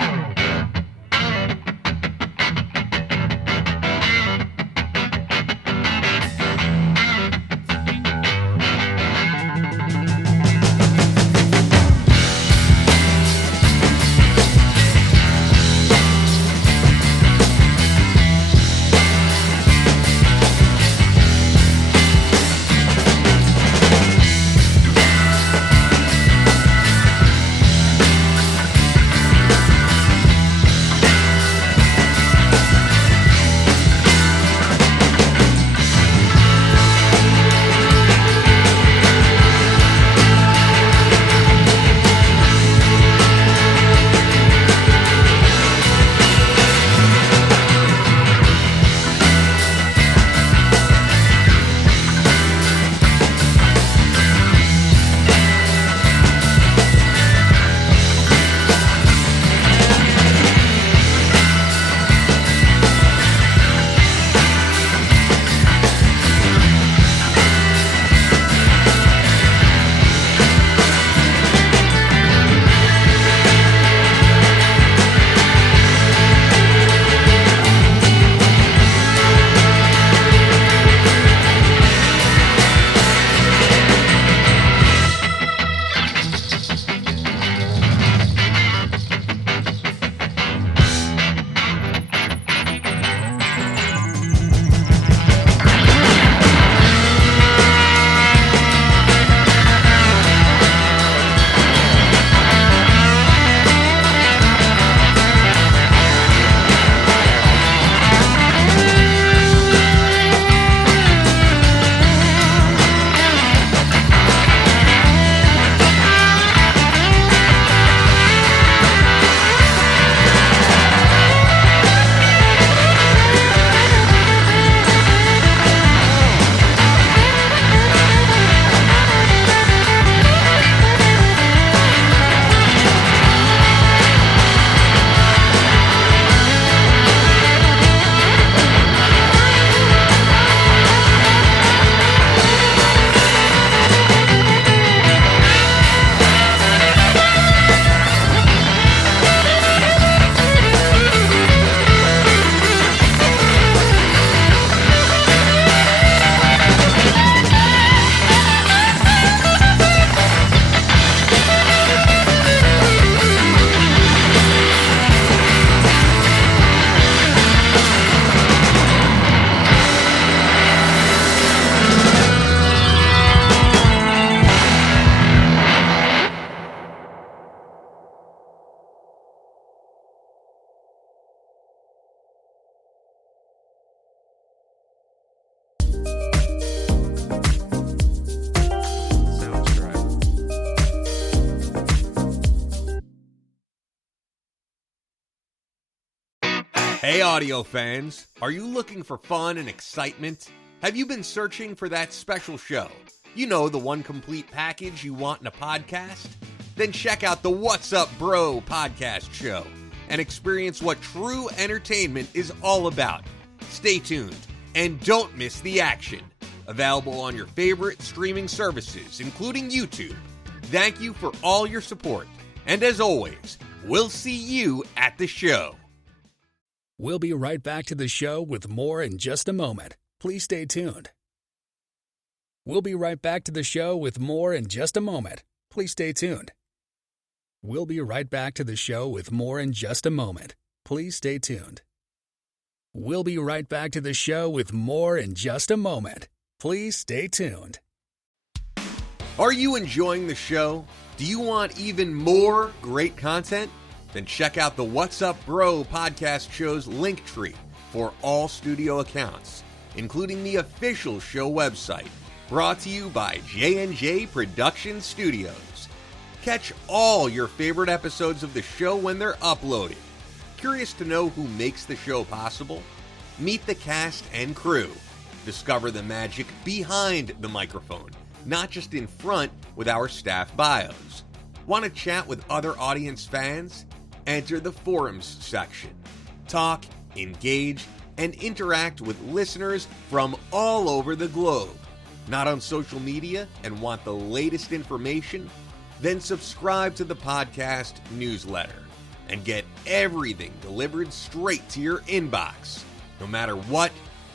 Hey audio fans, are you looking for fun and excitement? Have you been searching for that special show? You know, the one complete package you want in a podcast? Then check out the What's Up Bro podcast show and experience what true entertainment is all about. Stay tuned and don't miss the action. Available on your favorite streaming services, including YouTube. Thank you for all your support. And as always, we'll see you at the show. We'll be right back to the show with more in just a moment. Please stay tuned. We'll be right back to the show with more in just a moment. Please stay tuned. We'll be right back to the show with more in just a moment. Please stay tuned. We'll be right back to the show with more in just a moment. Please stay tuned. Are you enjoying the show? Do you want even more great content? Then check out the What's Up Bro podcast show's link tree for all studio accounts, including the official show website, brought to you by J&J Production Studios. Catch all your favorite episodes of the show when they're uploaded. Curious to know who makes the show possible? Meet the cast and crew. Discover the magic behind the microphone, not just in front with our staff bios. Want to chat with other audience fans? Enter the forums section. Talk, engage, and interact with listeners from all over the globe. Not on social media and want the latest information? Then subscribe to the podcast newsletter and get everything delivered straight to your inbox. No matter what,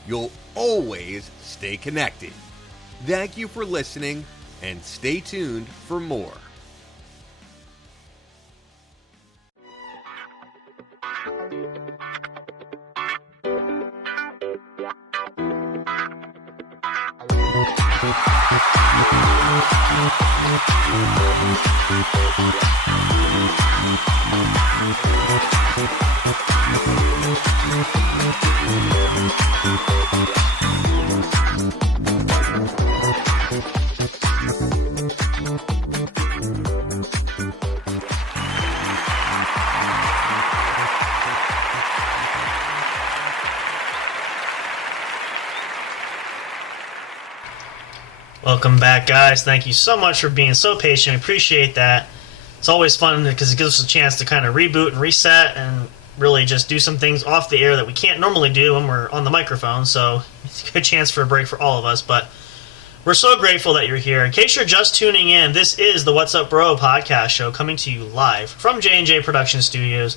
you'll always stay connected. Thank you for listening, and stay tuned for more. Welcome back, guys. Thank you so much for being so patient. We appreciate that. It's always fun because it gives us a chance to kind of reboot and reset and really just do some things off the air that we can't normally do when we're on the microphone. So it's a good chance for a break for all of us. But we're so grateful that you're here. In case you're just tuning in, this is the What's Up Bro podcast show coming to you live from J&J Production Studios,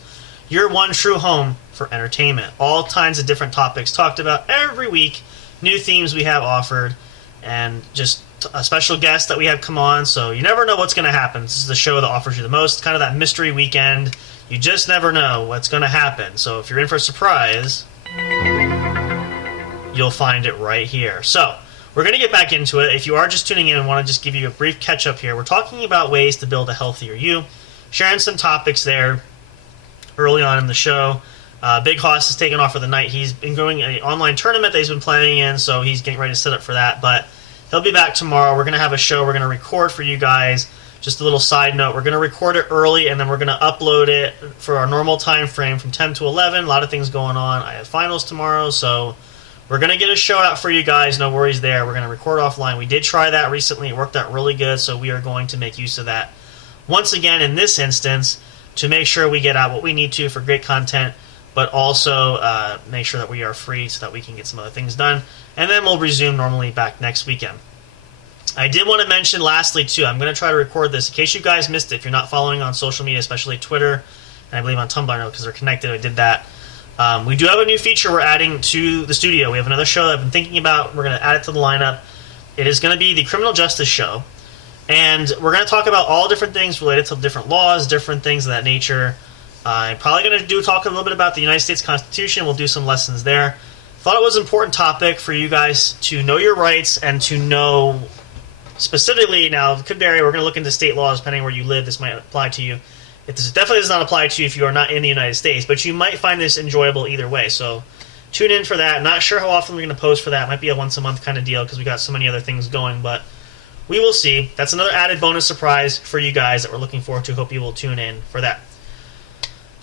your one true home for entertainment. All kinds of different topics talked about every week, new themes we have offered, and just a special guest that we have come on, so you never know what's going to happen. This is the show that offers you the most, kind of that mystery weekend. You just never know what's going to happen. So if you're in for a surprise, you'll find it right here. So we're going to get back into it. If you are just tuning in and want to just give you a brief catch-up here, we're talking about ways to build a healthier you, sharing some topics there early on in the show. Big Hoss has taken off for the night. He's been going an online tournament that he's been playing in, so he's getting ready to set up for that. But he'll be back tomorrow. We're going to have a show we're going to record for you guys. Just a little side note, we're going to record it early, and then we're going to upload it for our normal time frame from 10 to 11. A lot of things going on. I have finals tomorrow, so we're going to get a show out for you guys. No worries there. We're going to record offline. We did try that recently. It worked out really good, so we are going to make use of that once again in this instance to make sure we get out what we need to for great content, but also make sure that we are free so that we can get some other things done. And then we'll resume normally back next weekend. I did want to mention lastly, too, I'm going to try to record this in case you guys missed it. If you're not following on social media, especially Twitter, and I believe on Tumblr now because they're connected, I did that. We do have a new feature we're adding to the studio. We have another show that I've been thinking about. We're going to add it to the lineup. It is going to be the Criminal Justice Show. And we're going to talk about all different things related to different laws, different things of that nature. I'm probably going to talk a little bit about the United States Constitution. We'll do some lessons there. Thought it was an important topic for you guys to know your rights and to know specifically, now, it could vary. We're going to look into state laws depending where you live. This might apply to you. This definitely does not apply to you if you are not in the United States, but you might find this enjoyable either way. So tune in for that. Not sure how often we're going to post for that. It might be a once-a-month kind of deal because we got so many other things going, but we will see. That's another added bonus surprise for you guys that we're looking forward to. Hope you will tune in for that.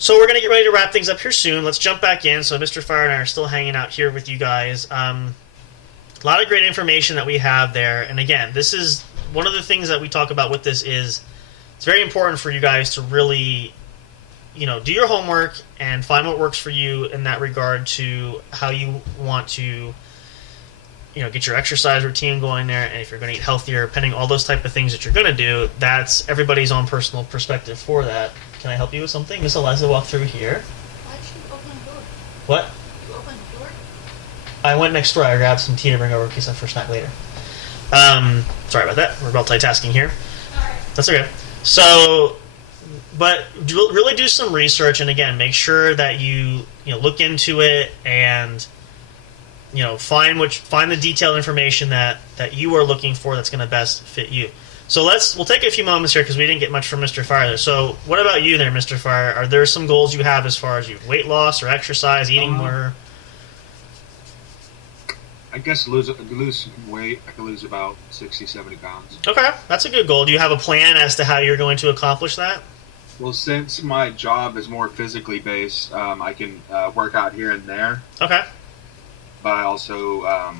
So we're going to get ready to wrap things up here soon. Let's jump back in. So Mr. Fire and I are still hanging out here with you guys. A lot of great information that we have there. And again, this is one of the things that we talk about with this is it's very important for you guys to really, do your homework and find what works for you in that regard to how you want to, get your exercise routine going there. And if you're going to eat healthier, pending all those type of things that you're going to do, that's everybody's own personal perspective for that. Can I help you with something? Miss Eliza, walk through here. Why did you open the door? What? You opened the door? I went next door. I grabbed some tea to bring over in case I'm for snack later. Sorry about that. We're multitasking here. Alright. That's okay. So, but really do some research, and again, make sure that you look into it and find the detailed information that you are looking for that's going to best fit you. So we'll take a few moments here because we didn't get much from Mr. Fire there. So what about you there, Mr. Fire? Are there some goals you have as far as weight loss or exercise, eating more? I guess lose weight. I can lose about 60, 70 pounds. Okay, that's a good goal. Do you have a plan as to how you're going to accomplish that? Well, since my job is more physically based, I can work out here and there. Okay. But I also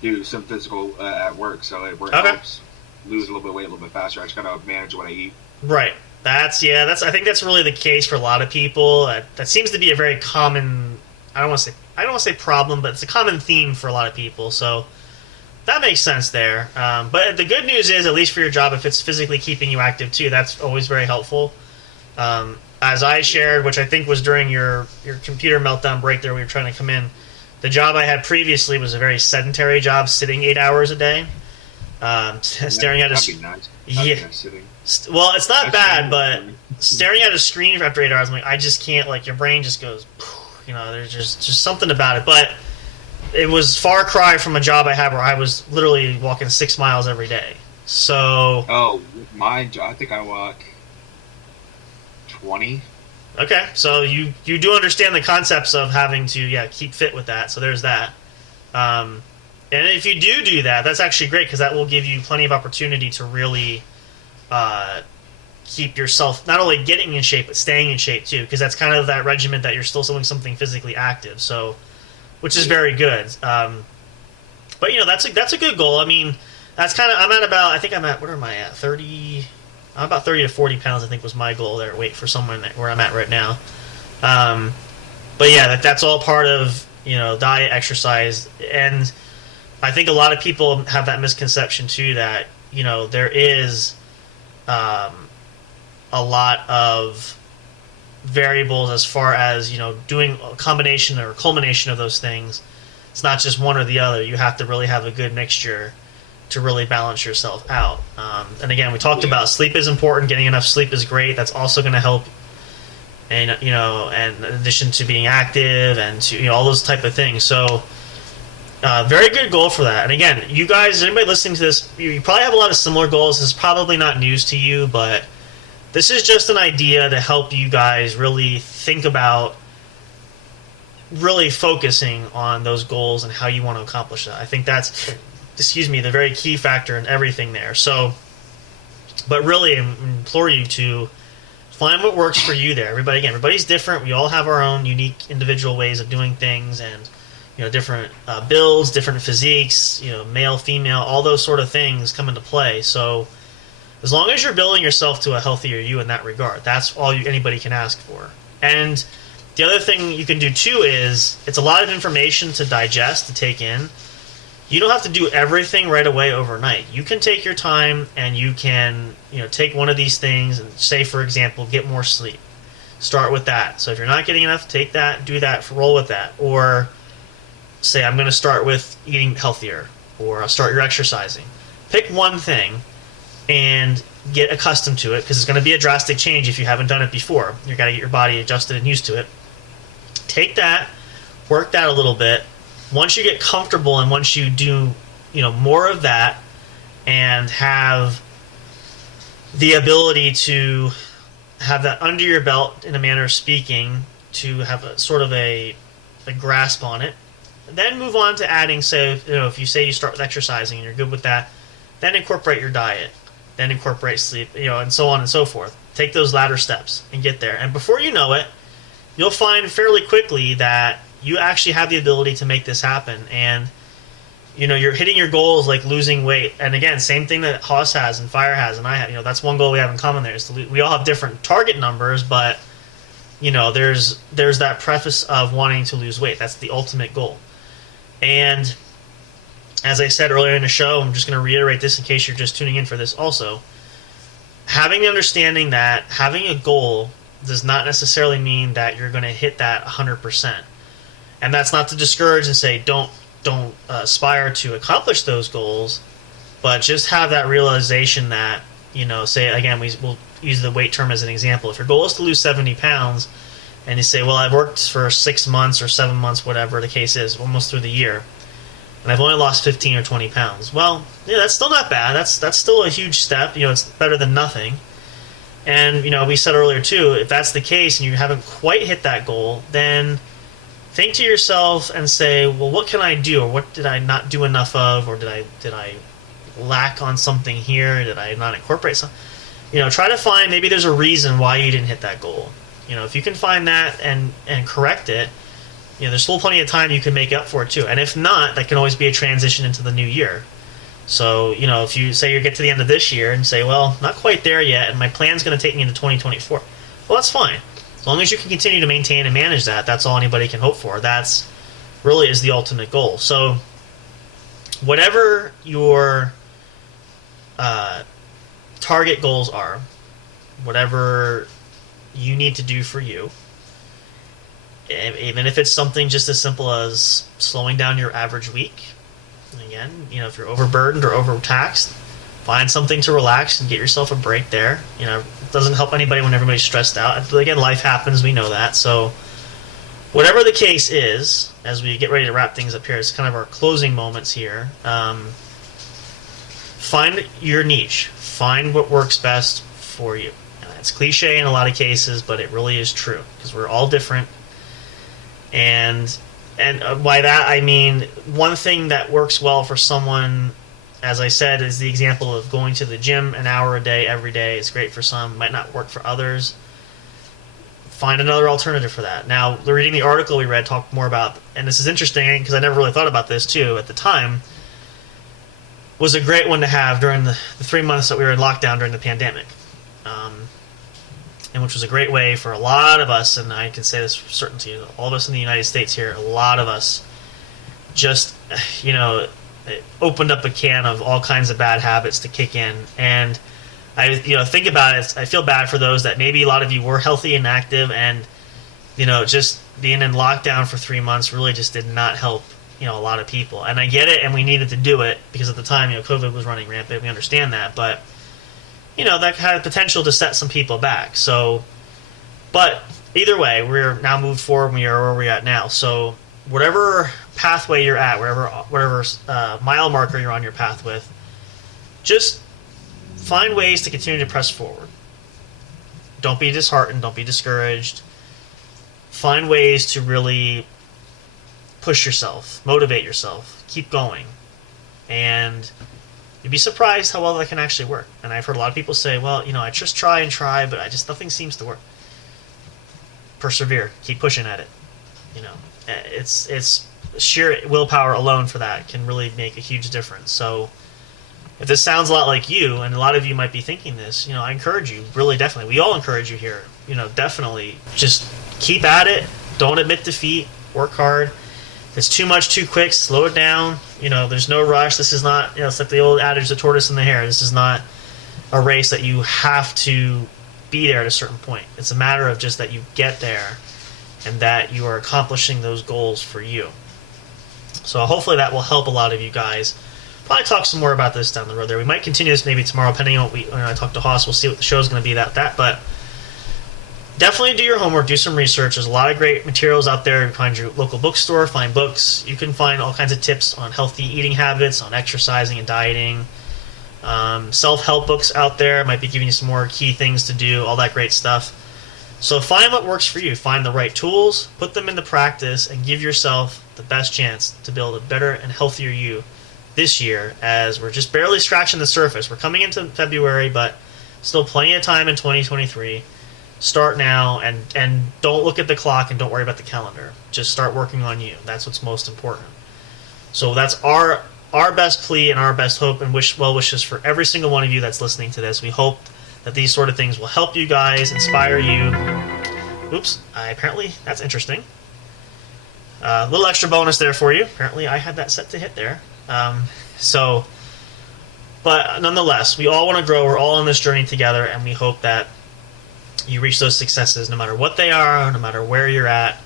do some physical at work, so it Okay. helps lose a little bit of weight a little bit faster. I just gotta manage what I eat. Right. I think that's really the case for a lot of people. That seems to be a very common. I don't want to say problem, but it's a common theme for a lot of people. So that makes sense there. But the good news is, at least for your job, if it's physically keeping you active too, that's always very helpful. As I shared, which I think was during your computer meltdown break there, we were trying to come in. The job I had previously was a very sedentary job, sitting 8 hours a day, staring at a That'd be nice. Sitting. Well, it's not That's bad, fine. but staring at a screen after 8 hours, I'm like, I just can't. Like, your brain just goes, there's just something about it. But it was far cry from a job I had where I was literally walking 6 miles every day. So. Oh, my job. I think I walk 20. Okay, so you do understand the concepts of having to keep fit with that. So there's that. And if you do that, that's actually great because that will give you plenty of opportunity to really keep yourself not only getting in shape but staying in shape too, because that's kind of that regimen that you're still doing something physically active. So, which is very good. But that's a good goal. I mean, that's kind of what am I at 30. I'm about 30 to 40 pounds, I think, was my goal there. Weight for someone where I'm at right now. But yeah, that's all part of diet, exercise, and I think a lot of people have that misconception too that there is a lot of variables as far as doing a combination or a culmination of those things. It's not just one or the other. You have to really have a good mixture to really balance yourself out. And again, we talked about sleep is important. Getting enough sleep is great. That's also going to help. And and in addition to being active and to all those type of things. So, very good goal for that. And again, you guys, anybody listening to this, you probably have a lot of similar goals. This is probably not news to you, but this is just an idea to help you guys really think about really focusing on those goals and how you want to accomplish that. I think that's the very key factor in everything there. So, but really implore you to find what works for you there. Everybody's different. We all have our own unique individual ways of doing things and, different builds, different physiques, male, female, all those sort of things come into play. So as long as you're building yourself to a healthier you in that regard, that's all anybody can ask for. And the other thing you can do too is it's a lot of information to digest, to take in. You don't have to do everything right away overnight. You can take your time and you can, take one of these things and say, for example, get more sleep. Start with that. So if you're not getting enough, take that, do that, roll with that. Or say, I'm going to start with eating healthier, or I'll start your exercising. Pick one thing and get accustomed to it, because it's going to be a drastic change if you haven't done it before. You've got to get your body adjusted and used to it. Take that, work that a little bit. Once you get comfortable and once you do, more of that and have the ability to have that under your belt in a manner of speaking, to have a sort of a grasp on it, then move on to adding, say, if you say you start with exercising and you're good with that, then incorporate your diet, then incorporate sleep, and so on and so forth. Take those ladder steps and get there. And before you know it, you'll find fairly quickly that you actually have the ability to make this happen. And, you're hitting your goals like losing weight. And again, same thing that Haas has and Fire has and I have. That's one goal we have in common there. Is we all have different target numbers, but, there's that preface of wanting to lose weight. That's the ultimate goal. And as I said earlier in the show, I'm just going to reiterate this in case you're just tuning in for this also. Having the understanding that having a goal does not necessarily mean that you're going to hit that 100%. And that's not to discourage and say don't aspire to accomplish those goals, but just have that realization that, say again, we'll use the weight term as an example. If your goal is to lose 70 pounds and you say, well, I've worked for 6 months or 7 months, whatever the case is, almost through the year, and I've only lost 15 or 20 pounds. Well, yeah, that's still not bad. That's still a huge step. It's better than nothing. And, we said earlier, too, if that's the case and you haven't quite hit that goal, then think to yourself and say, well, what can I do? Or what did I not do enough of? Or did I lack on something here? Did I not incorporate something? Try to find, maybe there's a reason why you didn't hit that goal. If you can find that and correct it, there's still plenty of time you can make up for it too. And if not, that can always be a transition into the new year. So, if you say you get to the end of this year and say, well, not quite there yet, and my plan's going to take me into 2024, well, that's fine. As long as you can continue to maintain and manage that, that's all anybody can hope for. That's really is the ultimate goal. So, whatever your target goals are, whatever you need to do for you, even if it's something just as simple as slowing down your average week. Again, if you're overburdened or overtaxed, find something to relax and get yourself a break there. It doesn't help anybody when everybody's stressed out. Again, life happens, we know that. So whatever the case is, as we get ready to wrap things up here, it's kind of our closing moments here. Find your niche. Find what works best for you. And it's cliche in a lot of cases, but it really is true because we're all different. And by that I mean one thing that works well for someone, as I said, is the example of going to the gym an hour a day every day. It's great for some, might not work for others. Find another alternative for that. Now, reading the article we read talked more about, and this is interesting because I never really thought about this too at the time, was a great one to have during the 3 months that we were in lockdown during the pandemic. And which was a great way for a lot of us, and I can say this for certainty, all of us in the United States here, a lot of us just, it opened up a can of all kinds of bad habits to kick in. And I, think about it, I feel bad for those that maybe a lot of you were healthy and active, and, just being in lockdown for 3 months really just did not help, a lot of people. And I get it, and we needed to do it because at the time, COVID was running rampant. We understand that, but that had potential to set some people back. So, but either way, we're now moved forward. We are where we're at now. So, whatever pathway you're at, whatever mile marker you're on your path with, just find ways to continue to press forward. Don't be disheartened. Don't be discouraged. Find ways to really push yourself, motivate yourself, keep going, and you'd be surprised how well that can actually work. And I've heard a lot of people say, well, I just try and try, but nothing seems to work. Persevere. Keep pushing at it. It's sheer willpower alone for that can really make a huge difference. So if this sounds a lot like you, and a lot of you might be thinking this, I encourage you, really definitely. We all encourage you here. Definitely just keep at it. Don't admit defeat. Work hard. If it's too much too quick, slow it down. There's no rush. This is not, it's like the old adage, the tortoise and the hare. This is not a race that you have to be there at a certain point. It's a matter of just that you get there and that you are accomplishing those goals for you. So hopefully that will help a lot of you guys. Probably talk some more about this down the road there. We might continue this maybe tomorrow, depending on what I talk to Haas. We'll see what the show's going to be about that. But definitely do your homework, do some research. There's a lot of great materials out there. Find your local bookstore, find books. You can find all kinds of tips on healthy eating habits, on exercising and dieting. Self-help books out there might be giving you some more key things to do, all that great stuff. So find what works for you. Find the right tools, put them into practice, and give yourself the best chance to build a better and healthier you this year, as we're just barely scratching the surface. We're coming into February, but Still plenty of time in 2023. Start now, and don't look at the clock and don't worry about the calendar. Just start working on you. That's what's most important. So that's our best plea and our best hope and well wishes for every single one of you that's listening to this. We hope that these sort of things will help you guys, inspire you. Oops, apparently that's interesting. A little extra bonus there for you. Apparently I had that set to hit there. But nonetheless, we all want to grow. We're all on this journey together, and we hope that you reach those successes no matter what they are, no matter where you're at,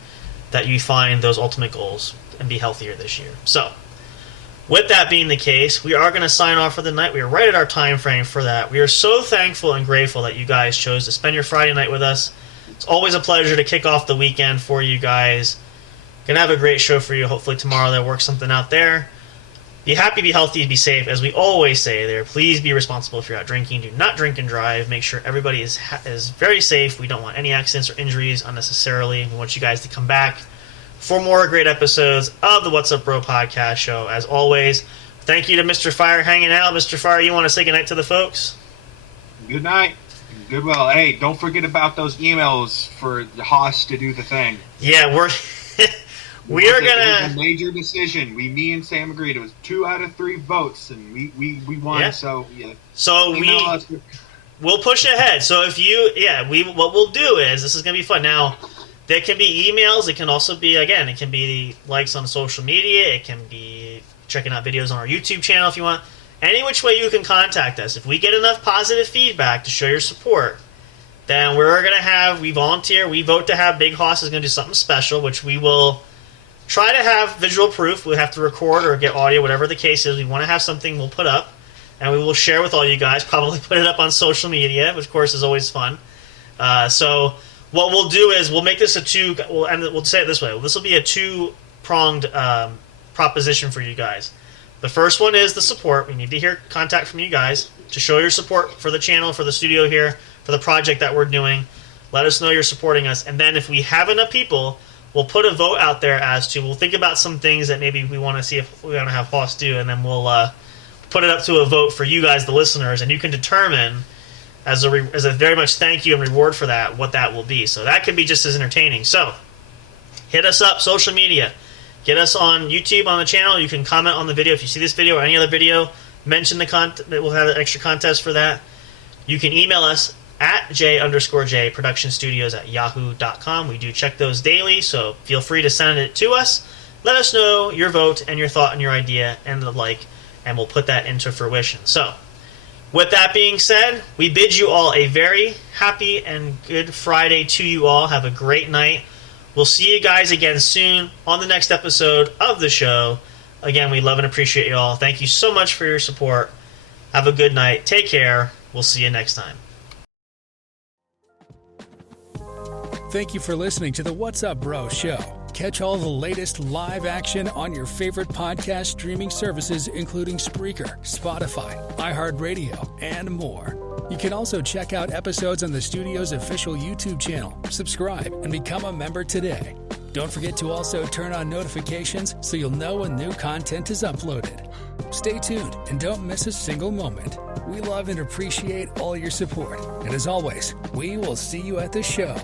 that you find those ultimate goals and be healthier this year. So, with that being the case, we are going to sign off for the night. We are right at our time frame for that. We are so thankful and grateful that you guys chose to spend your Friday night with us. It's always a pleasure to kick off the weekend for you guys. Gonna have a great show for you. Hopefully tomorrow they'll work something out there. Be happy, be healthy, be safe. As we always say there, please be responsible if you're out drinking. Do not drink and drive. Make sure everybody is very safe. We don't want any accidents or injuries unnecessarily. We want you guys to come back for more great episodes of the What's Up Bro podcast show. As always, thank you to Mr. Fire hanging out. Mr. Fire, you want to say goodnight to the folks? Good night. Goodwill. Hey, don't forget about those emails for Haas to do the thing. Yeah, we are It was gonna. a major decision. Me and Sam agreed. It was 2 out of 3 votes, and we won. Yeah. So yeah. So Email us. we'll push ahead. So if you, what we'll do is, this is gonna be fun. Now, there can be emails. It can also be, again, it can be likes on social media. It can be checking out videos on our YouTube channel if you want. Any which way you can contact us. If we get enough positive feedback to show your support, then we're gonna have, we volunteer, we vote to have Big Hoss is gonna do something special, which we will try to have visual proof. We'll have to record or get audio, whatever the case is. We want to have something we'll put up, and we will share with all you guys. Probably put it up on social media, which of course is always fun. So what we'll do is we'll make this we'll say it this way. This will be a 2-pronged proposition for you guys. The first one is the support. We need to hear contact from you guys to show your support for the channel, for the studio here, for the project that we're doing. Let us know you're supporting us. And then if we have enough people, we'll put a vote out there we'll think about some things that maybe we want to see if we want to have Hoss do, and then we'll put it up to a vote for you guys, the listeners, and you can determine as a very much thank you and reward for that, what that will be. So that could be just as entertaining. So hit us up, social media. Get us on YouTube on the channel. You can comment on the video. If you see this video or any other video, mention the content. We'll have an extra contest for that. You can email us at j_productionstudios@yahoo.com. We do check those daily, so feel free to send it to us. Let us know your vote and your thought and your idea and the like, and we'll put that into fruition. So, with that being said, we bid you all a very happy and good Friday to you all. Have a great night. We'll see you guys again soon on the next episode of the show. Again, we love and appreciate you all. Thank you so much for your support. Have a good night. Take care. We'll see you next time. Thank you for listening to the What's Up Bro show. Catch all the latest live action on your favorite podcast streaming services, including Spreaker, Spotify, iHeartRadio, and more. You can also check out episodes on the studio's official YouTube channel. Subscribe and become a member today. Don't forget to also turn on notifications so you'll know when new content is uploaded. Stay tuned and don't miss a single moment. We love and appreciate all your support. And as always, we will see you at the show.